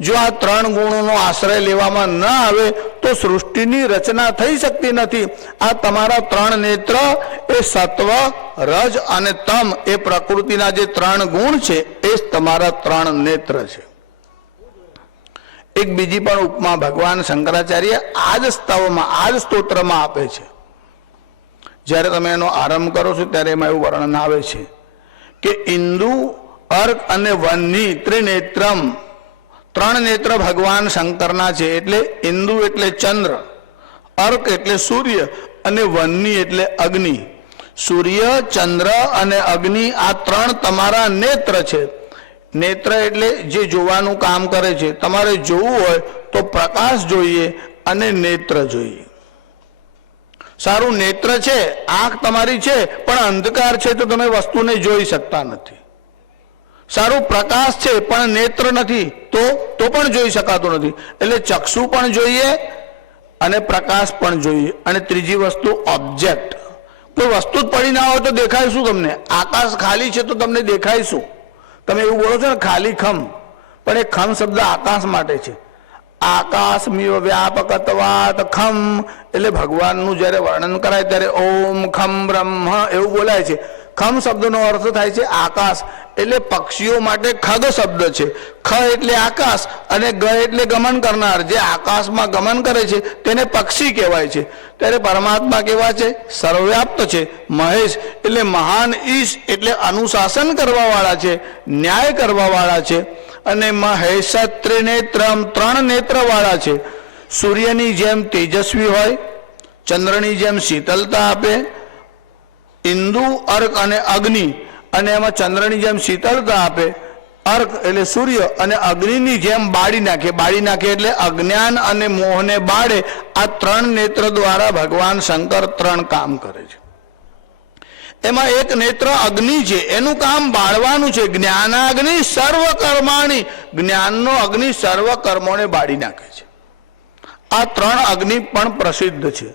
જો આ 3 ગુણોનો આશ્રય લેવામાં ન આવે તો સૃષ્ટિની રચના થઈ શકતી નથી. આ તમારા 3 નેત્ર એ સત્વ, રજ અને તમ એ પ્રકૃતિના જે 3 ગુણ છે એ જ તમારા 3 નેત્ર છે. એક બીજી પણ ઉપમા ભગવાન શંકરાચાર્ય આ જ સ્તવમાં આ જ સ્તોત્રમાં આપે છે. જ્યારે તમે એનો આરંભ કરો છો ત્યારે એમાં એવું વર્ણન આવે છે કે ઇન્દુ અર્ક અને વન્ની ત્રિનેત્રમ, ત્રણ નેત્ર ભગવાન શંકરના છે. એટલે ઇન્દુ એટલે ચંદ્ર, અર્ક એટલે સૂર્ય અને વન્ની એટલે અગ્નિ. સૂર્ય, ચંદ્ર અને અગ્નિ આ ત્રણ તમારા નેત્ર છે. નેત્ર એટલે જે જોવાનું કામ કરે છે. તમારે જોવું હોય તો પ્રકાશ જોઈએ અને નેત્ર જોઈએ. સારું, નેત્ર છે, આંખ તમારી છે, પણ અંધકાર છે તો તમે વસ્તુને જોઈ શકતા નથી. સારું, પ્રકાશ છે પણ નેત્ર નથી તો પણ જોઈ શકાતું નથી. એટલે ચક્ષુ પણ જોઈએ અને પ્રકાશ પણ જોઈએ. અને ત્રીજી વસ્તુ ઓબ્જેક્ટ. કોઈ વસ્તુ જ પડી ના હોય તો દેખાય શું તમને? આકાશ ખાલી છે તો તમને દેખાય શું? તમે એવું બોલો છો ને ખાલી ખમ, પણ એ ખમ શબ્દ આકાશ માટે છે. આકાશમીવ વ્યાપકત્વાત ખમ એટલે ભગવાનનું જ્યારે વર્ણન કરાય ત્યારે ઓમ ખમ બ્રહ્મ એવું બોલાય છે. ખમ શબ્દનો અર્થ થાય છે આકાશ. એટલે પક્ષીઓ માટે ખગ શબ્દ છે. ખ એટલે આકાશ અને ગ એટલે ગમન કરનાર. જે આકાશમાં ગમન કરે છે તેને પક્ષી કહેવાય છે. ત્યારે પરમાત્મા કેવા છે? સર્વવ્યાપ્ત છે. મહેશ એટલે મહાન. ઈશ એટલે અનુશાસન કરવા વાળા છે, ન્યાય કરવા વાળા છે. અને મહેશ ત્રિનેત્રમ, ત્રણ નેત્ર વાળા છે. સૂર્યની જેમ તેજસ્વી હોય, ચંદ્રની જેમ શીતલતા આપે. ઇન્દુ, અર્ક અને અગ્નિ, અને એમાં ચંદ્રની જેમ શીતળતા આપે. અર્ક એટલે સૂર્ય અને અગ્નિની જેમ બાળી નાખે. બાળી નાખે એટલે અજ્ઞાન અને મોહને બાળે. આ ત્રણ નેત્ર દ્વારા ભગવાન શંકર ત્રણ કામ કરે છે. એમાં એક નેત્ર અગ્નિ છે, એનું કામ બાળવાનું છે. જ્ઞાનાગ્નિ સર્વ કર્માણી, જ્ઞાનનો અગ્નિ સર્વ કર્મોને બાળી નાખે છે. આ ત્રણ અગ્નિ પણ પ્રસિદ્ધ છે.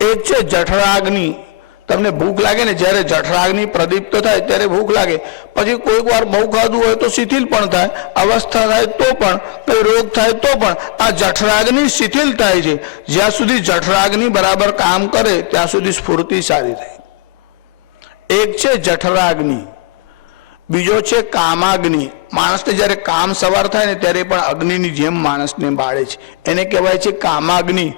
એક છે જઠરાગ્નિ. તમને ભૂખ લાગે ને, જ્યારે જઠરાગ્નિ પ્રદીપ્ત થાય ત્યારે ભૂખ લાગે. પછી કોઈક વાર બહુ ખાધું હોય તો શિથિલ પણ થાય, અવસ્થા થાય તો પણ, કોઈ રોગ થાય તો પણ આ જઠરાગ્નિ શિથિલ થાય છે. જ્યાં સુધી જઠરાગ્નિ બરાબર કામ કરે ત્યાં સુધી સ્ફૂર્તિ સારી થાય. એક છે જઠરાગ્નિ, બીજો છે કામાગ્નિ. માણસને જ્યારે કામ સવાર થાય ને ત્યારે પણ અગ્નિની જેમ માણસને બાળે છે. એને કહેવાય છે કામાગ્નિ.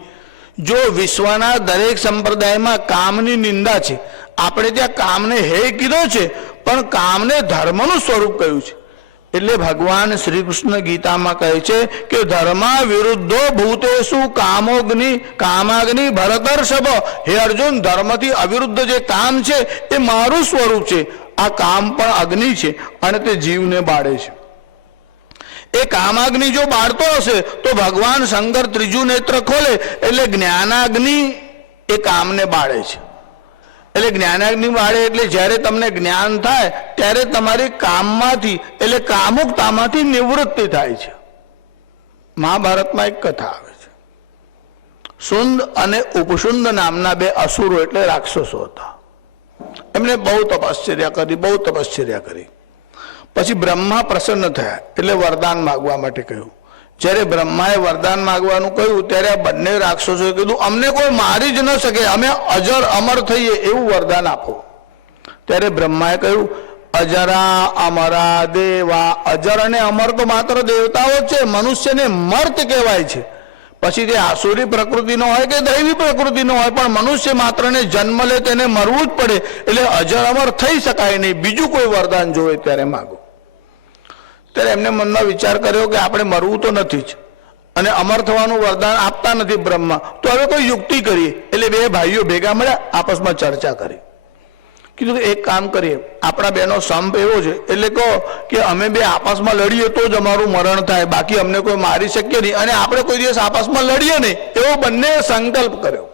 જો વિશ્વના દરેક સંપ્રદાયમાં કામની નિંદા છે. આપણે ત્યાં કામને હે કીધો છે, પણ કામને ધર્મનું સ્વરૂપ કહ્યું છે. એટલે ભગવાન શ્રી કૃષ્ણ ગીતામાં કહે છે કે ધર્મા વિરુદ્ધો ભૂતેષુ કામોગ્નિ કામાગ્નિ ભરતર્ષભ. હે અર્જુન, ધર્મથી અવિરુદ્ધ જે કામ છે એ મારું સ્વરૂપ છે. આ કામ પણ અગ્નિ છે અને તે જીવને બાળે છે. એ કામાગ્નિ જો બાળતો હશે તો ભગવાન શંકર ત્રીજું નેત્ર ખોલે એટલે જ્ઞાનાગ્નિ એ કામને બાળે છે. એટલે જ્ઞાનાગ્નિ બાળે એટલે જ્યારે તમને જ્ઞાન થાય ત્યારે તમારી કામમાંથી એટલે કામુકતામાંથી નિવૃત્તિ થાય છે. મહાભારતમાં એક કથા આવે છે. સુંદ અને ઉપસુંદ નામના બે અસુરો એટલે રાક્ષસો હતા. એમને બહુ તપશ્ચર્યા કરી. પછી બ્રહ્મા પ્રસન્ન થયા એટલે વરદાન માગવા માટે કહ્યું. જ્યારે બ્રહ્માએ વરદાન માગવાનું કહ્યું ત્યારે આ બંને રાક્ષસોએ કીધું અમને કોઈ મારી જ ન શકે, અમે અજર અમર થઈએ એવું વરદાન આપો. ત્યારે બ્રહ્માએ કહ્યું અજરા અમરા દેવા. અજર અને અમર તો માત્ર દેવતાઓ જ છે, મનુષ્યને મર્ત કહેવાય છે. પછી તે આસુરી પ્રકૃતિનો હોય કે દૈવી પ્રકૃતિનો હોય, પણ મનુષ્ય માત્રને જન્મ લે તેને મરવું જ પડે. એટલે અજર અમર થઈ શકાય નહીં. બીજું કોઈ વરદાન જોવે ત્યારે માગો. ત્યારે એમને મનમાં વિચાર કર્યો કે આપણે મરવું તો નથી જ અને અમર થવાનું વરદાન આપતા નથી બ્રહ્મા, તો હવે કોઈ યુક્તિ કરીએ. એટલે બે ભાઈઓ ભેગા મળ્યા, આપસમાં ચર્ચા કરી. કીધું કે એક કામ કરીએ, આપણા બેનો સંપ એવો છે એટલે કહો કે અમે બે આપસમાં લડીએ તો જ અમારું મરણ થાય, બાકી અમને કોઈ મારી શકીએ નહીં, અને આપણે કોઈ દિવસ આપસમાં લડીએ નહીં એવો બંને સંકલ્પ કર્યો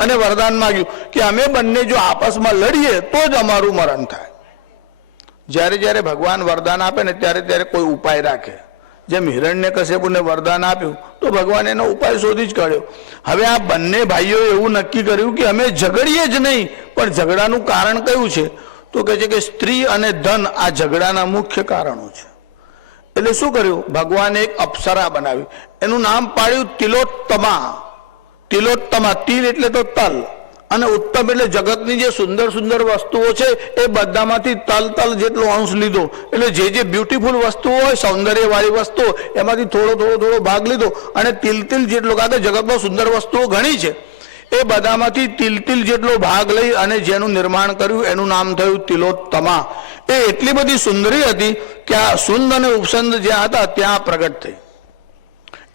અને વરદાન માગ્યું કે અમે બંને જો આપસમાં લડીએ તો જ અમારું મરણ થાય. જ્યારે જ્યારે ભગવાન વરદાન આપે ને ત્યારે ત્યારે કોઈ ઉપાય રાખે. જેમ હિરણ્યકશ્યપુને વરદાન આપ્યું તો ભગવાન એનો ઉપાય શોધી જ કાઢ્યો. હવે આ બંને ભાઈઓએ એવું નક્કી કર્યું કે અમે ઝઘડીએ જ નહીં. પણ ઝઘડાનું કારણ કયું છે? તો કહે છે કે સ્ત્રી અને ધન આ ઝઘડાના મુખ્ય કારણો છે. એટલે શું કર્યું? ભગવાને એક અપ્સરા બનાવી, એનું નામ પાડ્યું તિલોત્તમા. તિલોત્તમા, તિલ એટલે તો તલ અને ઉત્તમ એટલે જગતની જે સુંદર સુંદર વસ્તુઓ છે એ બધામાંથી તલ જેટલો અંશ લીધો, એટલે જે બ્યુટીફુલ વસ્તુઓ હોય, સૌંદર્યવાળી વસ્તુઓ, એમાંથી થોડો ભાગ લીધો અને તિલ જેટલો, કારણ કે જગતમાં સુંદર વસ્તુઓ ઘણી છે, એ બધામાંથી તિલ જેટલો ભાગ લઈ અને જેનું નિર્માણ કર્યું એનું નામ થયું તિલોત્તમા. એ એટલી બધી સુંદરી હતી કે આ સુંદ અને ઉપસંદ જ્યાં હતા ત્યાં પ્રગટ થઈ.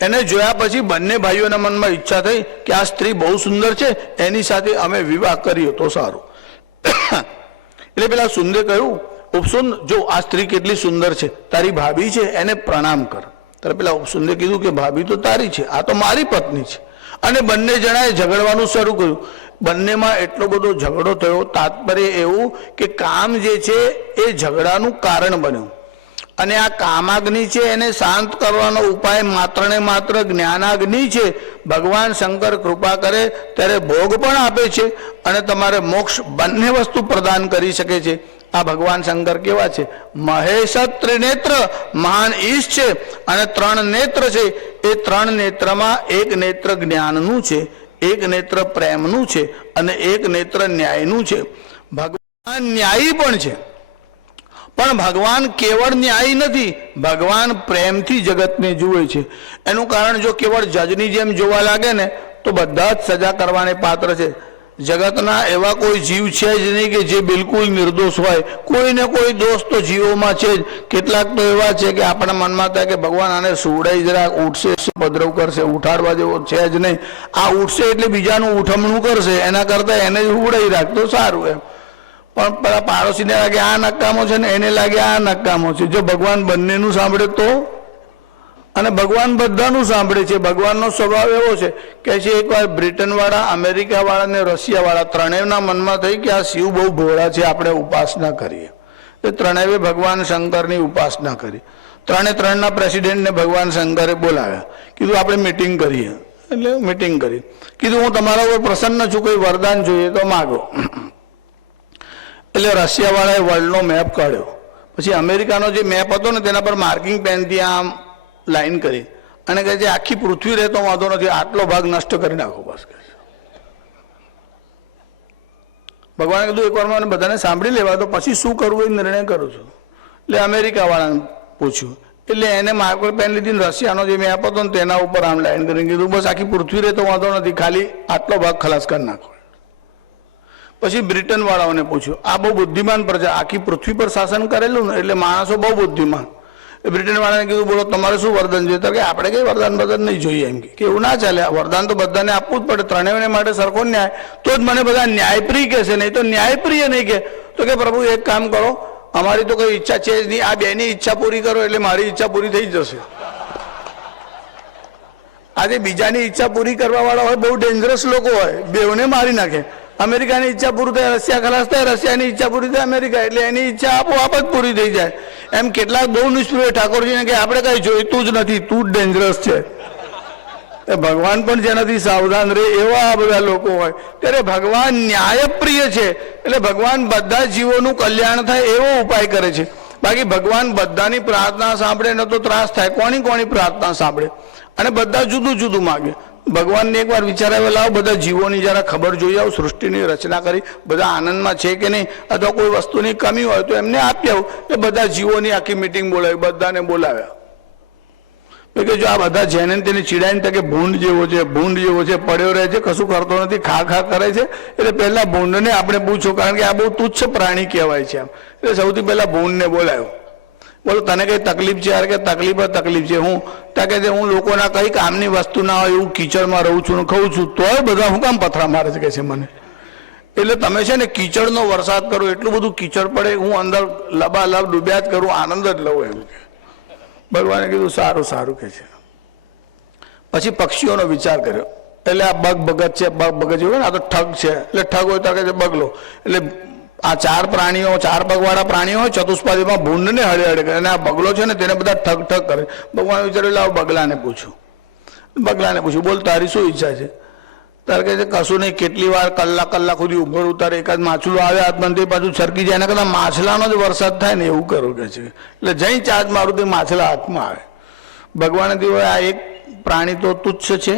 એને જોયા પછી બંને ભાઈઓના મનમાં ઈચ્છા થઈ કે આ સ્ત્રી બહુ સુંદર છે, એની સાથે અમે વિવાહ કરીએ તો સારું. એટલે પેલા સુંદે કહ્યું, ઉપસુંદ, જો આ સ્ત્રી કેટલી સુંદર છે, તારી ભાભી છે, એને પ્રણામ કર. ત્યારે પેલા ઉપસુંદે કીધું કે ભાભી તો તારી છે, આ તો મારી પત્ની છે. અને બંને જણાએ ઝઘડવાનું શરૂ કર્યું. બંનેમાં એટલો બધો ઝઘડો થયો, તાત્પર્ય એવું કે કામ જે છે એ ઝઘડાનું કારણ બન્યું. અને આ કામાગ્નિ છે એને શાંત કરવાનો ઉપાય માત્ર ને માત્ર જ્ઞાનાગ્નિ છે. ભગવાન શંકર કૃપા કરે ત્યારે ભોગ પણ આપે છે અને તમારે મોક્ષ બંને વસ્તુ પ્રદાન કરી શકે છે. આ ભગવાન શંકર કેવા છે? મહેશ ત્રિનેત્ર, મહાન ઈશ છે અને 3 નેત્ર છે. એ 3 નેત્રમાં એક નેત્ર જ્ઞાનનું છે, એક નેત્ર પ્રેમનું છે અને એક નેત્ર ન્યાયનું છે. ભગવાન ન્યાયી પણ છે, પણ ભગવાન કેવળ ન્યાયી નથી, ભગવાન પ્રેમથી જગતને જુએ છે. એનું કારણ જો કેવળ જજની જેમ જોવા લાગે ને તો બધા જ સજા કરવાને પાત્ર છે. જગતના એવા કોઈ જીવ છે જ નહીં કે જે બિલકુલ નિર્દોષ હોય. કોઈને કોઈ દોષ તો જીવોમાં છે જ. કેટલાક તો એવા છે કે આપણા મનમાં થાય કે ભગવાન આને સુવડાઈ જરા, ઉઠશે, ઉપદ્રવ કરશે, ઉઠાડવા જેવો છે જ નહીં. આ ઉઠશે એટલે બીજાનું ઉઠમણું કરશે, એના કરતાં એને જ ઉડાઈ રાખતો સારું એમ. પણ પેલા પાડોશીને લાગે આ નકામો છે ને એને લાગે આ નકામો છે. જો ભગવાન બંનેનું સાંભળે તો, અને ભગવાન બધાનું સાંભળે છે. ભગવાનનો સ્વભાવ એવો છે કે છે એકવાર બ્રિટનવાળા, અમેરિકાવાળા ને રશિયાવાળા ત્રણેયના મનમાં થઈ કે આ શિવ બહુ ભોળા છે, આપણે ઉપાસના કરીએ. એ ત્રણેય ભગવાન શંકરની ઉપાસના કરી. 3ના પ્રેસિડેન્ટને ભગવાન શંકરે બોલાવ્યા, કીધું આપણે મિટિંગ કરીએ. એટલે મિટિંગ કરી. કીધું હું તમારા ઉપર પ્રસન્ન છું, કોઈ વરદાન જોઈએ તો માગો. એટલે રશિયાવાળાએ વર્લ્ડનો મેપ કાઢ્યો. પછી અમેરિકાનો જે મેપ હતો ને તેના પર માર્કિંગ પેનથી આમ લાઈન કરી અને કહે છે આખી પૃથ્વી રહેતો વાંધો નથી, આટલો ભાગ નષ્ટ કરી નાખો બસ. ભગવાને કીધું એકવાર મને બધાને સાંભળી લેવા તો પછી શું કરવું એ નિર્ણય કરું છું. એટલે અમેરિકાવાળાને પૂછ્યું. એટલે એને માર્કર પેન લીધી, રશિયાનો જે મેપ હતો ને તેના ઉપર આમ લાઈન કરીને કીધું બસ આખી પૃથ્વી રહેતો વાંધો નથી, ખાલી આટલો ભાગ ખલાસ કરી નાખો. પછી બ્રિટન વાળાઓને પૂછ્યું. આ બહુ બુદ્ધિમાન પ્રજા, આખી પૃથ્વી પર શાસન કરેલું ને એટલે માણસો બહુ બુદ્ધિમાન. બ્રિટન વાળાને કીધું બોલો તમારે શું વરદાન જોઈએ? તો કે આપણે કઈ વરદાન નહીં જોઈએ. એમ કે એવું ના ચાલે, વરદાન તો બધાને આપવું જ પડે, ત્રણેયને માટે સરખો ન્યાય. તો જ મને બધા ન્યાયપ્રિય કહેશે, નહીં તો ન્યાયપ્રિય નહીં કે. તો કે પ્રભુ એક કામ કરો, અમારી તો કઈ ઈચ્છા છે જ નહીં, આ બેની ઈચ્છા પૂરી કરો એટલે મારી ઈચ્છા પૂરી થઈ જશે. આજે બીજાની ઈચ્છા પૂરી કરવા વાળા હોય બહુ ડેન્જરસ લોકો હોય, બેવને મારી નાખે. અમેરિકાની ઈચ્છા પૂરી થાય રશિયા ખલાસ થાય, રશિયાની ઈચ્છા પૂરી થાય અમેરિકા, એટલે એની ઈચ્છા આપોઆપ જ પૂરી થઈ જાય. એમ કેટલાક બહુ નિષ્ફળ ઠાકોરજીને કે આપણે કઈ જોઈતું જ નથી, તું જ ડેન્જરસ છે. ભગવાન પણ જેનાથી સાવધાન રહે એવા આ બધા લોકો હોય. ત્યારે ભગવાન ન્યાયપ્રિય છે, એટલે ભગવાન બધા જીવોનું કલ્યાણ થાય એવો ઉપાય કરે છે. બાકી ભગવાન બધાની પ્રાર્થના સાંભળે ન તો ત્રાસ થાય. કોની પ્રાર્થના સાંભળે? અને બધા જુદું જુદું માગે. ભગવાનને એકવાર વિચાર આવે, લાવો બધા જીવોની જરા ખબર જોઈ આવું, સૃષ્ટિની રચના કરી, બધા આનંદમાં છે કે નહીં, અથવા કોઈ વસ્તુની કમી હોય તો એમને આપી આવું. એટલે બધા જીવોની આખી મિટિંગ બોલાવી, બધાને બોલાવ્યા. કે જો આ બધા જેને તેને ચીડાઈને તકે ભૂંડ જેવો છે, પડ્યો રહે છે, કશું કરતો નથી, ખા કરે છે. એટલે પહેલા ભૂંડને આપણે પૂછો, કારણ કે આ બહુ તુચ્છ પ્રાણી કહેવાય છે આમ. એટલે સૌથી પહેલા ભૂંડને બોલાવ્યો. બોલો તને કઈ તકલીફ છે? યાર કે તકલીફ છે. હું ત્યાં કે હું લોકોના કઈ કામની વસ્તુ ના હોય એવું કીચડમાં રહું છું ને ખાઉં છું, તોય બધા હું કામ પથરા મારે છે કે છે મને. એટલે તમે છે ને કીચડનો વરસાદ કરો, એટલું બધું કીચડ પડે, હું અંદર લબાલબ ડૂબ્યા જ કરું, આનંદ જ લઉં એમ કે. ભગવાને કીધું સારું કે છે. પછી પક્ષીઓનો વિચાર કર્યો. એટલે આ બગબગત છે, બગબગત જેવું ને, આ તો ઠગ છે. એટલે ઠગ હોય તો કે છે બગલો. એટલે આ 4 પ્રાણીઓ, 4 પગવાળા પ્રાણીઓ હોય ચતુષ્પાદીમાં ભૂંડને હળે કરે, અને આ બગલો છે ને તેને બધા ઠગ કરે. ભગવાન વિચાર્યું લાવ બગલાને પૂછું. બોલ તારી શું ઈચ્છા છે? તારે કહે છે કશું નહીં, કેટલી વાર કલાક સુધી ઉભર ઉતારે, એકાદ માછલું આવે હાથમાં તે પાછું છરકી જાય, એના કરતાં માછલાનો જ વરસાદ થાય ને એવું કરો કે છે. એટલે જઈ ચાર્જ મારું તે માછલા હાથમાં આવે. ભગવાને કીધું આ એક પ્રાણી તો તુચ્છ છે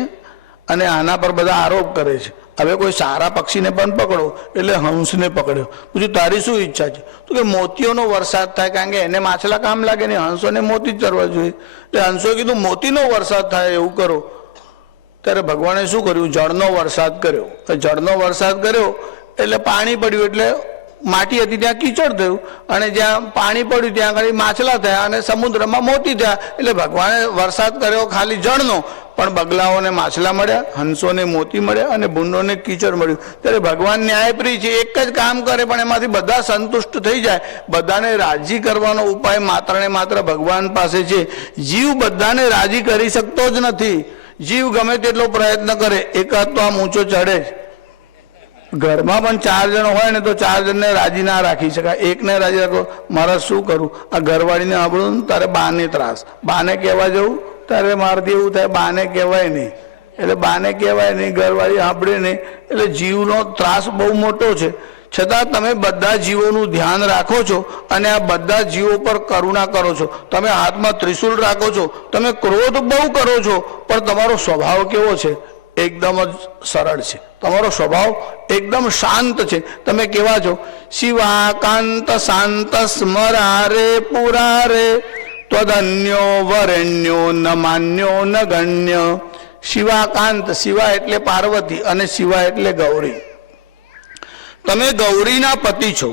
અને આના પર બધા આરોપ કરે છે, હવે કોઈ સારા પક્ષીને પણ પકડો એટલે હંસને પકડ્યો, પૂછ્યું તારી શું ઈચ્છા છે? તો કે મોતીઓનો વરસાદ થાય, કારણ કે એને માછલા કામ લાગે ને, હંસોને મોતી જ ચરવા જોઈએ. એટલે હંસોએ કીધું મોતીનો વરસાદ થાય એવું કરો. ત્યારે ભગવાને શું કર્યું? જળનો વરસાદ કર્યો. જળનો વરસાદ કર્યો એટલે પાણી પડ્યું, એટલે માટી હતી ત્યાં કીચડ થયું, અને જ્યાં પાણી પડ્યું ત્યાં આગળ માછલા થયા અને સમુદ્રમાં મોતી થયા. એટલે ભગવાને વરસાદ કર્યો ખાલી જળનો, પણ બગલાઓને માછલા મળ્યા, હંસોને મોતી મળ્યા અને ભૂંડોને કીચડ મળ્યું. ત્યારે ભગવાન ન્યાયપ્રિય છે, એક જ કામ કરે પણ એમાંથી બધા સંતુષ્ટ થઈ જાય. બધાને રાજી કરવાનો ઉપાય માત્ર ને માત્ર ભગવાન પાસે છે. જીવ બધાને રાજી કરી શકતો જ નથી. જીવ ગમે તેટલો પ્રયત્ન કરે, એકાદ તો આમ ઊંચો ચડે જ. ઘરમાં પણ 4 જણ હોય ને તો 4 જણને રાજી ના રાખી શકાય. એકને રાજી રાખો, મારે શું કરું? આ ઘરવાળીને સાંભળું તારે બાને ત્રાસ, બાને કહેવા જવું ત્યારે મારથી એવું થાય બાને કહેવાય નહીં, એટલે બાને કહેવાય નહીં, ઘરવાળી સાંભળે નહીં. એટલે જીવનો ત્રાસ બહુ મોટો છે. છતાં તમે બધા જીવોનું ધ્યાન રાખો છો અને આ બધા જીવો પર કરુણા કરો છો. તમે હાથમાં ત્રિશૂળ રાખો છો, તમે ક્રોધ બહુ કરો છો, પણ તમારો સ્વભાવ કેવો છે? એકદમ જ સરળ છે. તમારો સ્વભાવ એકદમ શાંત છે. તમે કેવા છો? શિવાકાંત શાંત સ્મરારે પુરારે ત્વદન્યો વરેણ્યો ન માન્યો ન ગણ્ય. શિવાકાંત, શિવા એટલે પાર્વતી અને શિવા એટલે ગૌરી. તમે ગૌરીના પતિ છો.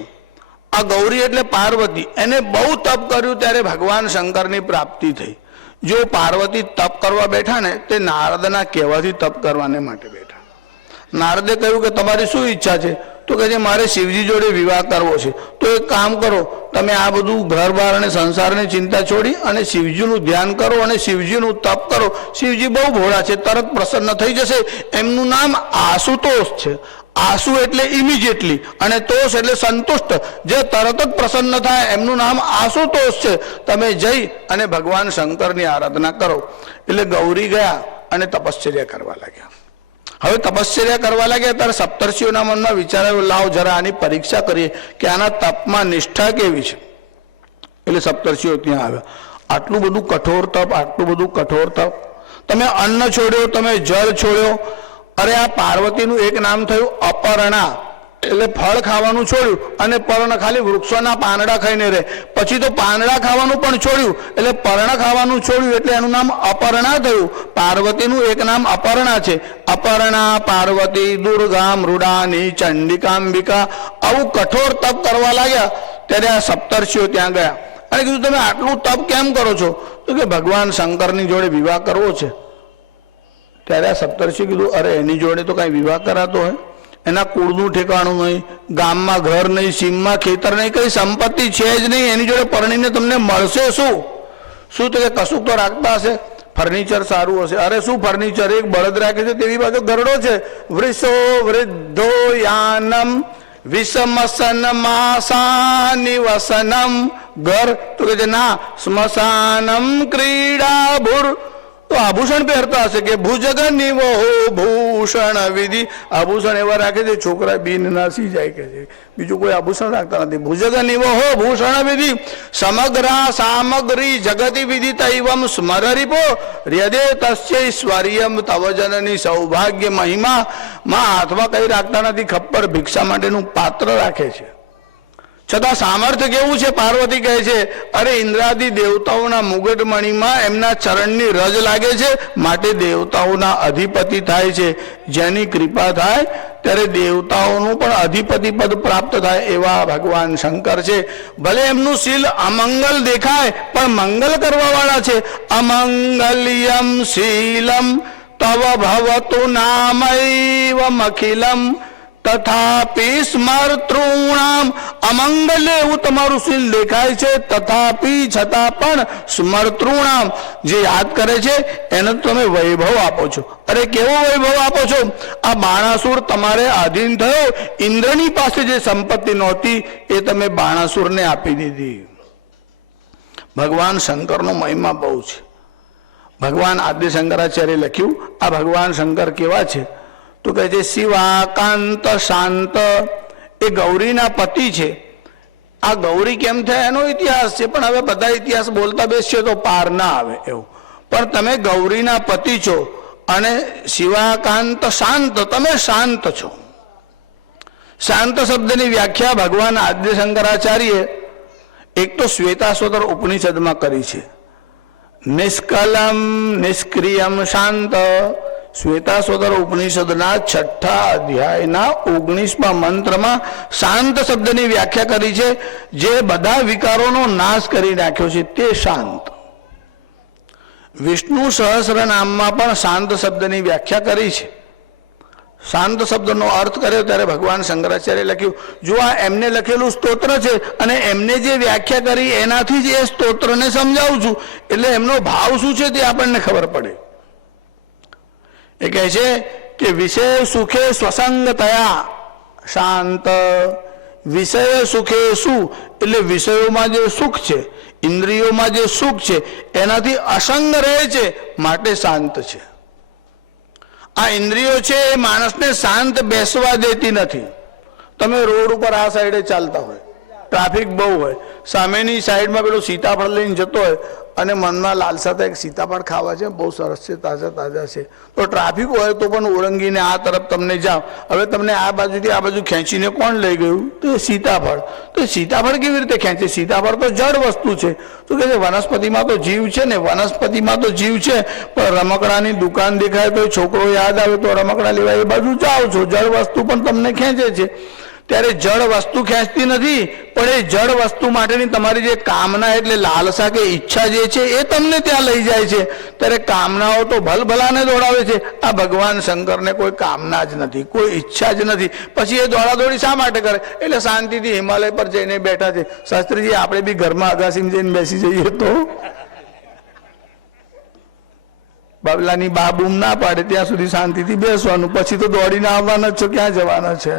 આ ગૌરી એટલે પાર્વતી, એને બહુ તપ કર્યું ત્યારે ભગવાન શંકરની પ્રાપ્તિ થઈ. જો પાર્વતી તપ કરવા બેઠા ને તે નારદના કહેવાથી તપ કરવાને માટે બેઠા. નારદે કહ્યું કે તમારી શું ઈચ્છા છે? તો કહે છે મારે શિવજી જોડે વિવાહ કરવો છે. તો એક કામ કરો, તમે આ બધું ઘર બાર અને સંસારની ચિંતા છોડી અને શિવજીનું ધ્યાન કરો અને શિવજીનું તપ કરો. શિવજી બહુ ભોળા છે, તરત પ્રસન્ન થઈ જશે. એમનું નામ આશુતોષ છે. આસુ એટલે ઇમિડિયેટલી અને તોષ એટલે સંતુષ્ટ, જે તરત જ પ્રસન્ન થાય, એમનું નામ આશુતોષ છે. તમે જઈ અને ભગવાન શંકરની આરાધના કરો. એટલે ગૌરી ગયા અને તપશ્ચર્યા કરવા લાગ્યા. હવે તપશ્ચર્યા કરવા લાગ્યા ત્યારે સપ્તર્ષિઓના મનમાં વિચાર આવ્યો, લાવ જરા આની પરીક્ષા કરીએ કે આના તપમાં નિષ્ઠા કેવી છે. એટલે સપ્તર્ષિઓ ત્યાં આવ્યા. આટલું બધું કઠોર તપ, આટલું બધું કઠોર તપ, તમે અન્ન છોડ્યો, તમે જળ છોડ્યો. અરે આ પાર્વતીનું એક નામ થયું અપર્ણા, એટલે ફળ ખાવાનું છોડ્યું અને પર્ણ ખાલી વૃક્ષોના પાંદડા ખાઈને રહે. પછી તો પાંદડા ખાવાનું પણ છોડ્યું એટલે પર્ણ ખાવાનું છોડ્યું, એટલે એનું નામ અપર્ણા થયું. પાર્વતીનું એક નામ અપર્ણા છે. અપર્ણા પાર્વતી દુર્ગા મૃડાની ચંડિકાંબિકા. આવું કઠોર તપ કરવા લાગ્યા ત્યારે આ સપ્તર્ષિઓ ત્યાં ગયા અને કીધું તમે આટલું તપ કેમ કરો છો? તો કે ભગવાન શંકરની જોડે વિવાહ કરવો છે. ત્યારે આ સપ્તર્ષિ કીધું અરે એની જોડે તો કાંઈ વિવાહ કરાતો હોય? એના કુળનું ઠેકાણું નહીં, ગામમાં ઘર નહીં, સીમમાં ખેતર નહીં, કઈ સંપત્તિ છે જ નહીં. એની જોડે પરણીને તમને મળશે શું? શું તો કે કશુંક તો રાખતા હશે, ફર્નિચર સારું હશે. અરે શું ફર્નિચર? એક બળદ રાખે છે તેવી બાજુ ગરડો છે. વૃષો વૃદ્ધો યાનમ વિષમસન માસાની વસનમ. ઘર તો કે છે ના, સ્મશાનમ ક્રીડા ભૂર. તો આભૂષણ પહેરતા હશે કે ભુજગનિવો ભૂષણ વિધિ. આભૂષણ એવા રાખે છે છોકરા બીન નાસી જાય કે છે, બીજું કોઈ આભૂષણ રાખતા નથી. ભુજગનિવો ભૂષણ વિધિ સમગ્ર સામગ્રી જગતિ વિધિ તૈવમ સ્મરરિપો હૃદય તસ્ય સ્વર્યમ તવ જનની સૌભાગ્ય મહિમા. માં હાથમાં કઈ રાખતા નથી, ખપ્પર ભિક્ષા માટેનું પાત્ર રાખે છે. છતાં સામર્થ્ય કેવું છે? પાર્વતી કહે છે અરે ઇન્દ્રાદી દેવતાઓના મુગટમણીમાં એમના ચરણની રજ લાગે છે, માટે દેવતાઓના અધિપતિ થાય છે. જેની કૃપા થાય ત્યારે દેવતાઓનું પણ અધિપતિ પદ પ્રાપ્ત થાય એવા ભગવાન શંકર છે. ભલે એમનું શીલ અમંગલ દેખાય પણ મંગલ કરવા વાળા છે. અમંગલ્યમ શીલમ તવ ભવતુ નામૈવમ અખિલમ તથાપી સ્મર્તૃણામ. અમંગલ્ય એવું તમારું શીલ દેખાય છે, તથાપી છતાં પણ સ્મર્તૃણામ જે યાદ કરે છે એને તમે વૈભવ આપો છો. અરે કેવો વૈભવ આપો છો? આ બાણાસુર તમારે આધીન થયો, ઇન્દ્રની પાસે જે સંપત્તિ નહોતી એ તમે બાણાસુરને આપી દીધી. ભગવાન શંકરનો મહિમા બહુ છે. ભગવાન આદ્ય શંકરાચાર્ય લખ્યું આ ભગવાન શંકર કેવા છે તો કહે છે શિવાકાંત શાંત. એ ગૌરીના પતિ છે. આ ગૌરી કેમ થયા એનો ઇતિહાસ છે, પણ હવે બધા ઇતિહાસ બોલતા બેસીએ તો પાર ના આવે એવું. પણ તમે ગૌરીના પતિ છો અને શિવાકાંત શાંત, તમે શાંત છો. શાંત શબ્દની વ્યાખ્યા ભગવાન આદ્ય શંકરાચાર્ય એક તો શ્વેતાસ્વતર ઉપનિષદમાં કરી છે. નિષ્કલમ નિષ્ક્રિયમ શાંત, શ્વેતાસ્વતર ઉપનિષદના 6થા અધ્યાયના 19મા મંત્રમાં શાંત શબ્દની વ્યાખ્યા કરી છે. જે બધા વિકારોનો નાશ કરી નાખ્યો છે તે શાંત. વિષ્ણુ સહસ્ર નામમાં પણ શાંત શબ્દની વ્યાખ્યા કરી છે. શાંત શબ્દનો અર્થ કર્યો ત્યારે ભગવાન શંકરાચાર્ય લખ્યું, જો આ એમને લખેલું સ્તોત્ર છે અને એમને જે વ્યાખ્યા કરી એનાથી જ એ સ્તોત્રને સમજાવું છું, એટલે એમનો ભાવ શું છે તે આપણને ખબર પડે. એ કહે છે કે વિષય સુખે સ્વસંગતયા શાંત. વિષય સુખે શું એટલે વિષયોમાં જે સુખ છે, ઇન્દ્રિયોમાં જે સુખ છે એનાથી અસંગ રહે છે માટે શાંત છે. આ ઇન્દ્રિયો છે એ માણસને શાંત બેસવા દેતી નથી. તમે રોડ ઉપર આ સાઈડે ચાલતા હોય, ટ્રાફિક બહુ હોય, સામેની સાઈડમાં પેલો સીતાફળ લઈને જતો હોય અને મનમાં લાલસા થાય કે સીતાફળ ખાવા છે, બહુ સરસ છે, તાજા તાજા છે, તો ટ્રાફિક હોય તો પણ ઓળંગીને આ તરફ તમને જાઓ. હવે તમને આ બાજુથી આ બાજુ ખેંચીને કોણ લઈ ગયું? તો એ સીતાફળ. તો સીતાફળ કેવી રીતે ખેંચે? સીતાફળ તો જડ વસ્તુ છે. શું કહે છે? વનસ્પતિમાં તો જીવ છે ને, વનસ્પતિમાં તો જીવ છે, પણ રમકડાની દુકાન દેખાય તો છોકરો યાદ આવે તો રમકડા લેવા એ બાજુ જાઓ છો. જળ વસ્તુ પણ તમને ખેંચે છે. ત્યારે જળ વસ્તુ ખેંચતી નથી, પણ એ જળ વસ્તુ માટેની તમારી જે કામના એટલે લાલસા કે ઈચ્છા જે છે એ તમને ત્યાં લઈ જાય છે. ત્યારે કામનાઓ તો ભલભલાને દોડાવે છે. આ ભગવાન શંકરને કોઈ કામના જ નથી, કોઈ ઈચ્છા જ નથી. પછી એ દોડાદોડી શા માટે કરે? એટલે શાંતિથી હિમાલય પર જઈને બેઠા છે. શાસ્ત્રીજી, આપણે બી ઘરમાં અગાસીમાં જઈને બેસી જઈએ તો બાબલાની બા બૂમ ના પાડે ત્યાં સુધી શાંતિથી બેસવાનું, પછી તો દોડીને આવવાના જ છો, ક્યાં જવાના છે?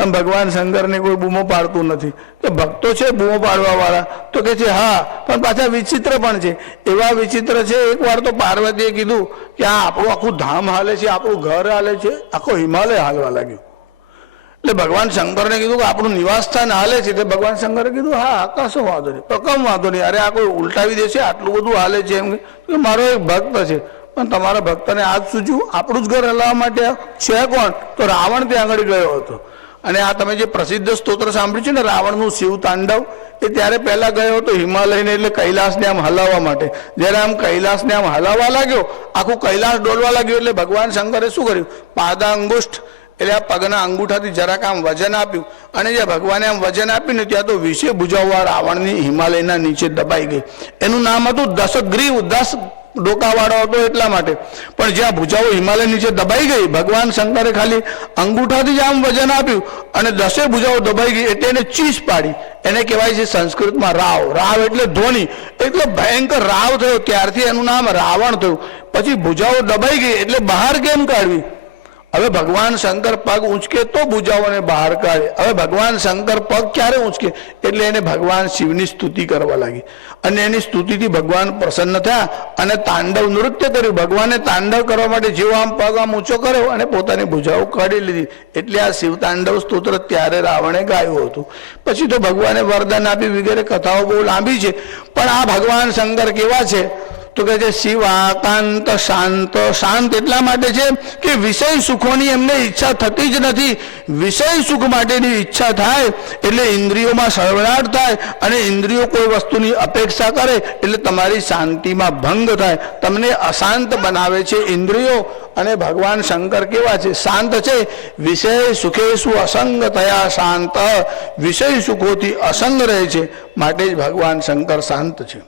ભગવાન શંકરને કોઈ બૂમો પાડતું નથી. કે ભક્તો છે બૂમો પાડવા વાળા, તો કે છે હા, પણ પાછા વિચિત્ર પણ છે. એવા વિચિત્ર છે, એકવાર તો પાર્વતીએ કીધું કે આ આપણું આખું ધામ હાલે છે, આપણું ઘર હાલે છે, આખો હિમાલય હાલવા લાગ્યો. એટલે ભગવાન શંકરને કીધું કે આપણું નિવાસ સ્થાન હાલે છે. એટલે ભગવાન શંકરે કીધું હા, કશો વાંધો નહીં, પણ કમ વાંધો નહીં. અરે આ કોઈ ઉલટાવી દેશે, આટલું બધું હાલે છે. એમ કે મારો એક ભક્ત છે, પણ તમારા ભક્તને આજ સૂચ્યું આપણું જ ઘર હલાવવા માટે છે કોણ? તો રાવણ ત્યાં આગળ ગયો હતો. અને આ તમે જે પ્રસિદ્ધ સ્તોત્ર સાંભળ્યું છે ને, રાવણનું શિવ તાંડવ, એ ત્યારે પહેલા ગયો હતો હિમાલયને એટલે કૈલાસને આમ હલાવવા માટે. જ્યારે આમ કૈલાસને આમ હલાવવા લાગ્યો, આખું કૈલાસ ડોલવા લાગ્યો, એટલે ભગવાન શંકરે શું કર્યું? પાદાંગુષ્ઠ એટલે આ પગના અંગૂઠાથી જરાક આમ વજન આપ્યું, અને જે ભગવાને આમ વજન આપ્યું ને ત્યાં તો 20 ભુજાઓ રાવણની હિમાલયના નીચે દબાઈ ગઈ. એનું નામ હતું દશગ્રીવ, 10 ડોકાવાળો હતો એટલા માટે. પણ જ્યાં ભુજાઓ હિમાલય નીચે દબાઈ ગઈ, ભગવાન શંકરે ખાલી અંગૂઠાથી જ આમ વજન આપ્યું અને 10 ભુજાઓ દબાઈ ગઈ, એટલે એને ચીસ પાડી. એને કહેવાય છે સંસ્કૃતમાં રાવ. રાવ એટલે ધ્વનિ, એટલે ભયંકર રાવ થયો, ત્યારથી એનું નામ રાવણ થયું. પછી ભુજાઓ દબાઈ ગઈ એટલે બહાર કેમ કાઢવી? હવે ભગવાન શંકર પગ ઊંચકે તો ભુજાઓને બહાર કાઢે. હવે ભગવાન શંકર પગ ક્યારે ઊંચકે? એટલે એને ભગવાન શિવની સ્તુતિ કરવા લાગી, અને એની સ્તુતિથી ભગવાન પ્રસન્ન થયા અને તાંડવ નૃત્ય કર્યું. ભગવાને તાંડવ કરવા માટે જેવો આમ પગ આમ ઊંચો કર્યો અને પોતાની ભુજાઓ કાઢી લીધી. એટલે આ શિવ તાંડવ સ્તોત્ર ત્યારે રાવણે ગાયું હતું. પછી તો ભગવાને વરદાન આપ્યું વગેરે કથાઓ બહુ લાંબી છે. પણ આ ભગવાન શંકર કેવા છે? તો કે છે શિવાકાંત શાંત. શાંત એટલા માટે છે કે વિષય સુખોની એમને ઈચ્છા થતી જ નથી. વિષય સુખ માટેની ઈચ્છા થાય એટલે ઇન્દ્રિયોમાં સળવળાટ થાય, અને ઇન્દ્રિયો કોઈ વસ્તુની અપેક્ષા કરે એટલે તમારી શાંતિમાં ભંગ થાય, તમને અશાંત બનાવે છે ઇન્દ્રિયો. અને ભગવાન શંકર કેવા છે? શાંત છે. વિષય સુખેષુ અસંગ થયા શાંત. વિષય સુખોથી અસંગ રહે છે, માટે જ ભગવાન શંકર શાંત છે.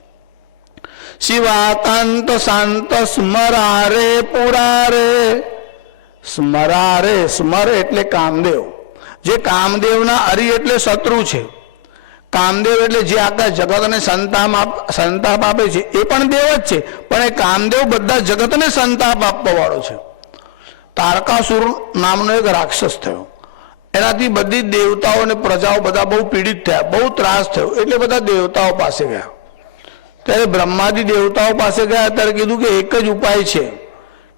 શિવાકાંત શાંત સ્મરારે પુરારે. સ્મરારે, સ્મર એટલે કામદેવ. જે કામદેવના અરી એટલે શત્રુ છે. કામદેવ એટલે જે આખા જગતને સંતાપ આપે છે એ પણ દેવ જ છે, પણ એ કામદેવ બધા જગતને સંતાપ આપવા વાળો છે. તારકાસુર નામનો એક રાક્ષસ થયો, એનાથી બધી દેવતાઓ અને પ્રજાઓ બધા બહુ પીડિત થયા, બહુ ત્રાસ થયો. એટલે બધા દેવતાઓ પાસે ગયા. ત્યારે બ્રહ્માદિ દેવતાઓ પાસે ગયા, ત્યારે કીધું કે એક જ ઉપાય છે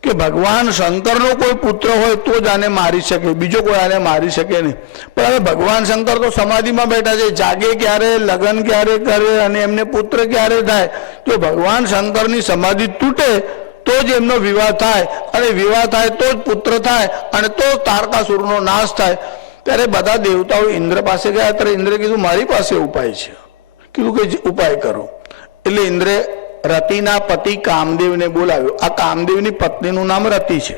કે ભગવાન શંકરનો કોઈ પુત્ર હોય તો જ આને મારી શકે, બીજો કોઈ આને મારી શકે નહીં. પણ હવે ભગવાન શંકર તો સમાધિમાં બેઠા છે, જાગે ક્યારે, લગ્ન ક્યારે કરે અને એમને પુત્ર ક્યારે થાય? જો ભગવાન શંકરની સમાધિ તૂટે તો જ એમનો વિવાહ થાય, અને વિવાહ થાય તો જ પુત્ર થાય, અને તો તારકાસુરનો નાશ થાય. ત્યારે બધા દેવતાઓ ઇન્દ્ર પાસે ગયા. ત્યારે ઇન્દ્રે કીધું મારી પાસે ઉપાય છે. કીધું કે ઉપાય કરો. એટલે ઇન્દ્રે રતિના પતિ કામદેવને બોલાવ્યો. આ કામદેવની પત્નીનું નામ રતિ છે.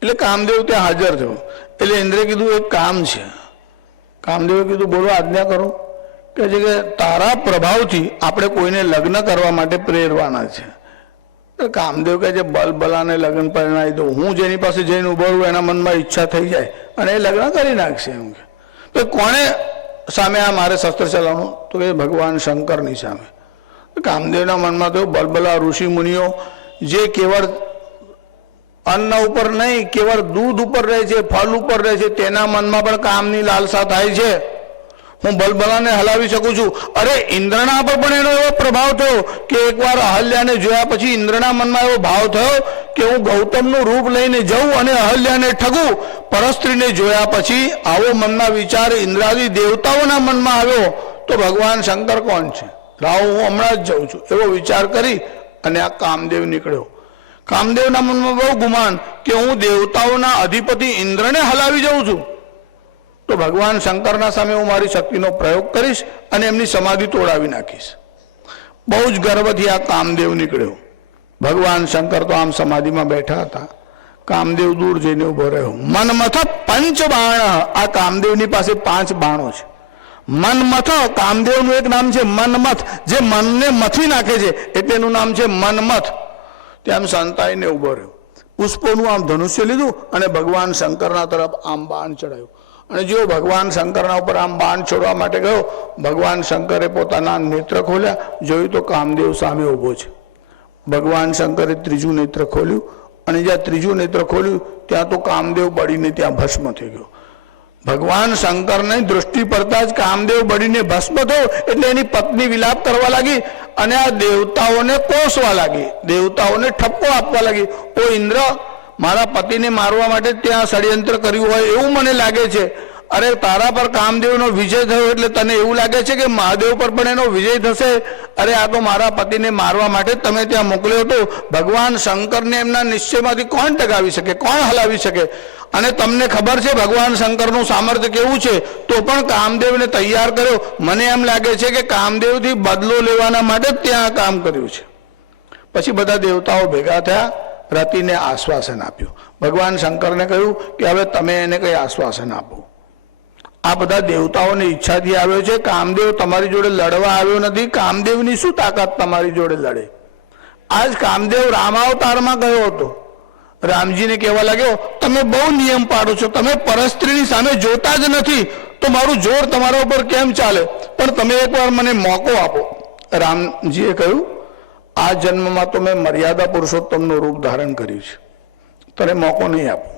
એટલે કામદેવ ત્યાં હાજર થયો. એટલે ઇન્દ્રે કીધું એક કામ છે. કામદેવે કીધું બોલો, આજ્ઞા કરો. કે છે કે તારા પ્રભાવથી આપણે કોઈને લગ્ન કરવા માટે પ્રેરવાના છે. કામદેવ કહે છે બલબલાને લગ્ન પરણાવી દો, હું જેની પાસે જઈને ઉભો રહું એના મનમાં ઈચ્છા થઈ જાય અને એ લગ્ન કરી નાખશે. એમ કે કોણે સામે આ મારે શસ્ત્ર ચલાવવાનું? તો કે ભગવાન શંકરની સામે. કામદેવના મનમાં તો બલબલા ઋષિ મુનિઓ જે કેવળ અન્ન ઉપર નહીં, કેવળ દૂધ ઉપર રહે છે, ફળ ઉપર રહે છે, તેના મનમાં પણ કામની લાલસા થાય છે. હું બલબલાને હલાવી શકું છું. અરે ઇન્દ્રના પર પણ એનો એવો પ્રભાવ થયો કે એકવાર અહલ્યાને જોયા પછી ઇન્દ્રના મનમાં એવો ભાવ થયો કે હું ગૌતમનું રૂપ લઈને જઉં અને અહલ્યાને ઠગું. પરસ્ત્રીને જોયા પછી આવો મનના વિચાર ઇન્દ્રાદી દેવતાઓના મનમાં આવ્યો તો ભગવાન શંકર કોણ છે? લાવો હું હમણાં જ જાઉં છું. એવો વિચાર કરી અને આ કામદેવ નીકળ્યો. કામદેવના મનમાં બહુ ગુમાન કે હું દેવતાઓના અધિપતિ ઇન્દ્રને હલાવી જાઉં છું, તો ભગવાન શંકરના સામે હું મારી શક્તિનો પ્રયોગ કરીશ અને એમની સમાધિ તોડાવી નાખીશ. બહુ જ ગર્વથી આ કામદેવ નીકળ્યો. ભગવાન શંકર તો આમ સમાધિમાં બેઠા હતા. કામદેવ દૂર જઈને ઉભો રહ્યો. મનમથ પંચ બાણ. આ કામદેવની પાસે 5 બાણો છે. મનમથ, કામદેવનું એક નામ છે મનમથ, જે મનને મથી નાખે છે એટલે એનું નામ છે મનમથ. ત્યાં સંતાઈને ઉભો રહ્યો. પુષ્પોનું આમ ધનુષ્ય લીધું અને ભગવાન શંકરના તરફ આમ બાણ ચડાયું. અને જો ભગવાન શંકરના ઉપર આમ બાણ છોડવા માટે ગયો, ભગવાન શંકરે પોતાના નેત્ર ખોલ્યા, જોયું તો કામદેવ સામે ઊભો છે. ભગવાન શંકરે ત્રીજું નેત્ર ખોલ્યું અને જ્યાં ત્રીજું નેત્ર ખોલ્યું ત્યાં તો કામદેવ બળીને ત્યાં ભસ્મ થઈ ગયો. ભગવાન શંકરની દૃષ્ટિ પડતા જ કામદેવ બળીને ભસ્મ થયો. એટલે એની પત્ની વિલાપ કરવા લાગી અને આ દેવતાઓને કોસવા લાગી, દેવતાઓને ઠપકો આપવા લાગી. ઓ ઇન્દ્ર, મારા પતિને મારવા માટે ત્યાં ષડયંત્ર કર્યું હોય એવું મને લાગે છે. અરે તારા પર કામદેવનો વિજય થયો એટલે તને એવું લાગે છે કે મહાદેવ પર પણ એનો વિજય થશે? અરે આ તો મારા પતિને મારવા માટે તમે ત્યાં મોકલ્યો હતો. ભગવાન શંકરને એમના નિશ્ચયમાંથી કોણ ટકાવી શકે, કોણ હલાવી શકે? અને તમને ખબર છે ભગવાન શંકરનું સામર્થ્ય કેવું છે, તો પણ કામદેવને તૈયાર કર્યો. મને એમ લાગે છે કે કામદેવથી બદલો લેવાના માટે ત્યાં કામ કર્યું છે. પછી બધા દેવતાઓ ભેગા થયા, રતિને આશ્વાસન આપ્યું. ભગવાન શંકરને કહ્યું કે હવે તમે એને કંઈ આશ્વાસન આપો. આ બધા દેવતાઓની ઈચ્છાથી આવ્યો છે. કામદેવ તમારી જોડે લડવા આવ્યો નથી. કામદેવની શું તાકાત તમારી જોડે લડે? આજ કામદેવ રામાવતારમાં ગયો હતો. રામજીને કહેવા લાગ્યો તમે બહુ નિયમ પાડો છો, તમે પરસ્ત્રીની સામે જોતા જ નથી, તો મારું જોર તમારા ઉપર કેમ ચાલે? પણ તમે એકવાર મને મોકો આપો. રામજીએ કહ્યું આ જન્મમાં તો મેં મર્યાદા પુરુષોત્તમનું રૂપ ધારણ કર્યું છે, તને મોકો નહીં આપો.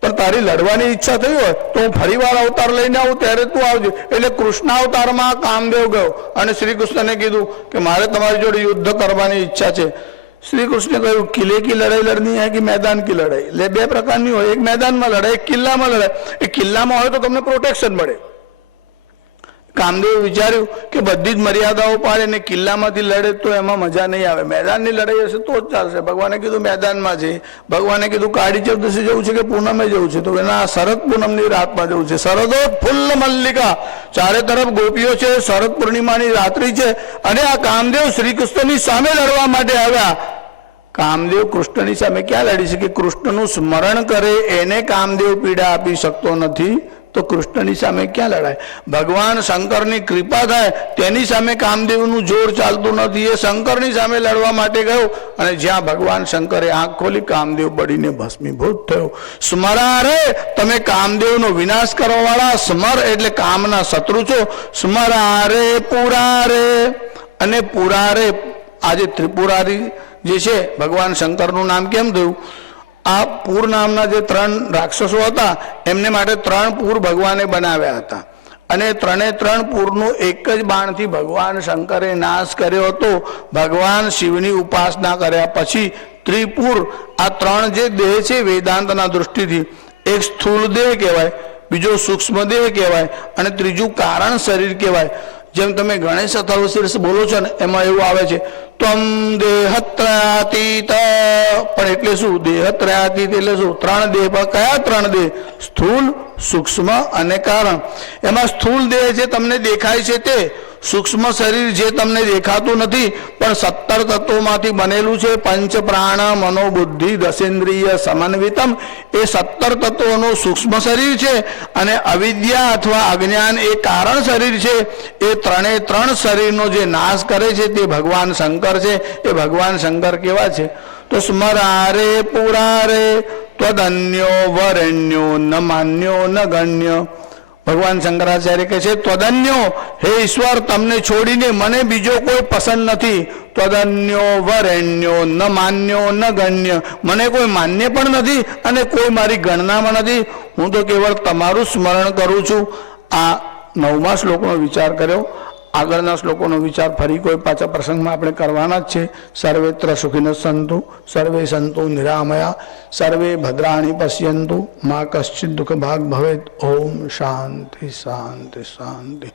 પણ તારી લડવાની ઈચ્છા થઈ હોય તો હું ફરીવાર અવતાર લઈને આવું ત્યારે તું આવજે. એટલે કૃષ્ણ અવતારમાં કામદેવ ગયો અને શ્રી કૃષ્ણને કીધું કે મારે તમારી જોડે યુદ્ધ કરવાની ઈચ્છા છે. શ્રી કૃષ્ણે કહ્યું કિલે કી લડાઈ લડની હૈ કે મેદાન કી લડાઈ? એટલે 2 પ્રકારની હોય, એક મેદાનમાં લડાઈ, એક કિલ્લામાં લડાઈ. એ કિલ્લામાં હોય તો તમને પ્રોટેક્શન મળે. કામદેવે વિચાર્યું કે બધી જ મર્યાદાઓ પાડે ને કિલ્લામાંથી લડે તો એમાં મજા નહીં આવે, મેદાનની લડાઈ હશે તો જ ચાલશે. ભગવાને કીધું મેદાનમાં છે. ભગવાને કીધું કાળી ચૌદશી જવું છે કે પૂનમે જવું છે? તો એના શરદ પૂનમની રાતમાં જવું છે. શરદો ફૂલ મલ્લિકા, ચારે તરફ ગોપીઓ છે, શરદ પૂર્ણિમાની રાત્રિ છે અને આ કામદેવ શ્રી કૃષ્ણની સામે લડવા માટે આવ્યા. કામદેવ કૃષ્ણની સામે ક્યાં લડી શકે? કૃષ્ણનું સ્મરણ કરે એને કામદેવ પીડા આપી શકતો નથી, તો કૃષ્ણની સામે ક્યાં લડાય? ભગવાન શંકરની કૃપા થાય તેની સામે કામદેવનું જોર ચાલતું નથી. એ શંકરની સામે લડવા માટે ગયો અને જ્યાં ભગવાન શંકરે આંખ ખોલી, કામદેવ બળીને ભસ્મીભૂત થયો. સ્મરારે, તમે કામદેવનો વિનાશ કરવાવાળા, સ્મર એટલે કામના શત્રુ છો. સ્મરારે પુરારે, અને પુરારે આજે ત્રિપુરારી જે છે ભગવાન શંકરનું નામ કેમ થયું? આ પૂર નામના જે 3 રાક્ષસો હતા એમને માટે 3 પૂર ભગવાને બનાવ્યા હતા અને 3 પૂરનું એક જ બાણથી ભગવાન શંકરે નાશ કર્યો હતો. ભગવાન શિવની ઉપાસના કર્યા પછી ત્રિપુર, આ 3 જે દેહ છે વેદાંતના દૃષ્ટિથી, એક સ્થૂળ દેહ કહેવાય, બીજો સૂક્ષ્મ દેહ કહેવાય અને ત્રીજું કારણ શરીર કહેવાય. જેમ તમે ગણેશ અથર્વશીર્ષ બોલો છો ને એમાં એવું આવે છે ત્વમ દેહત્રયાતીત, પણ એટલે શું? દેહત્રયાતીત એટલે શું? 3 દેહ. પણ કયા 3 દેહ? સ્થૂલ, સૂક્ષ્મ અને કારણ. એમાં સ્થૂલ દેહ જે તમને દેખાય છે તે, સૂક્ષ્મ શરીર જે તમને દેખાતું નથી પણ 17 તત્વોમાંથી બનેલું છે, પંચ પ્રાણ મનો બુદ્ધિ દશેન્દ્રિય સમન્વિતમ, એ 17 તત્વોનું સૂક્ષ્મ શરીર છે અને અવિદ્યા અથવા અજ્ઞાન એ કારણ શરીર છે. એ 3 શરીરનો જે નાશ કરે છે તે ભગવાન શંકર છે. એ ભગવાન શંકર કેવા છે? તો સ્મરારે પુરારે ત્વદન્યો વરેણ્યો ન માન્યો ન ગણ્ય. ભગવાન શંકરાચાર્ય કહે છે ત્વદન્યો, હે ઈશ્વર, તમને છોડીને મને બીજો કોઈ પસંદ નથી. ત્વદન્યો વરેણ્યો ન માન્યો ન ગણ્ય, મને કોઈ માન્ય પણ નથી અને કોઈ મારી ગણનામાં નથી. હું તો કેવળ તમારું સ્મરણ કરું છું. આ 9મા શ્લોકનો વિચાર કર્યો. આગળના શ્લોકોનો વિચાર ફરી કોઈ પાછા પ્રસંગમાં આપણે કરવાના જ છે. સર્વેત્ર સુખિનઃ સંતુ, સર્વે સંતુ નિરામયા, સર્વે ભદ્રાણિ પશ્યન્તુ, મા કશ્ચિદ દુઃખ ભાગ ભવેત. ઓમ શાંતિ શાંતિ શાંતિ.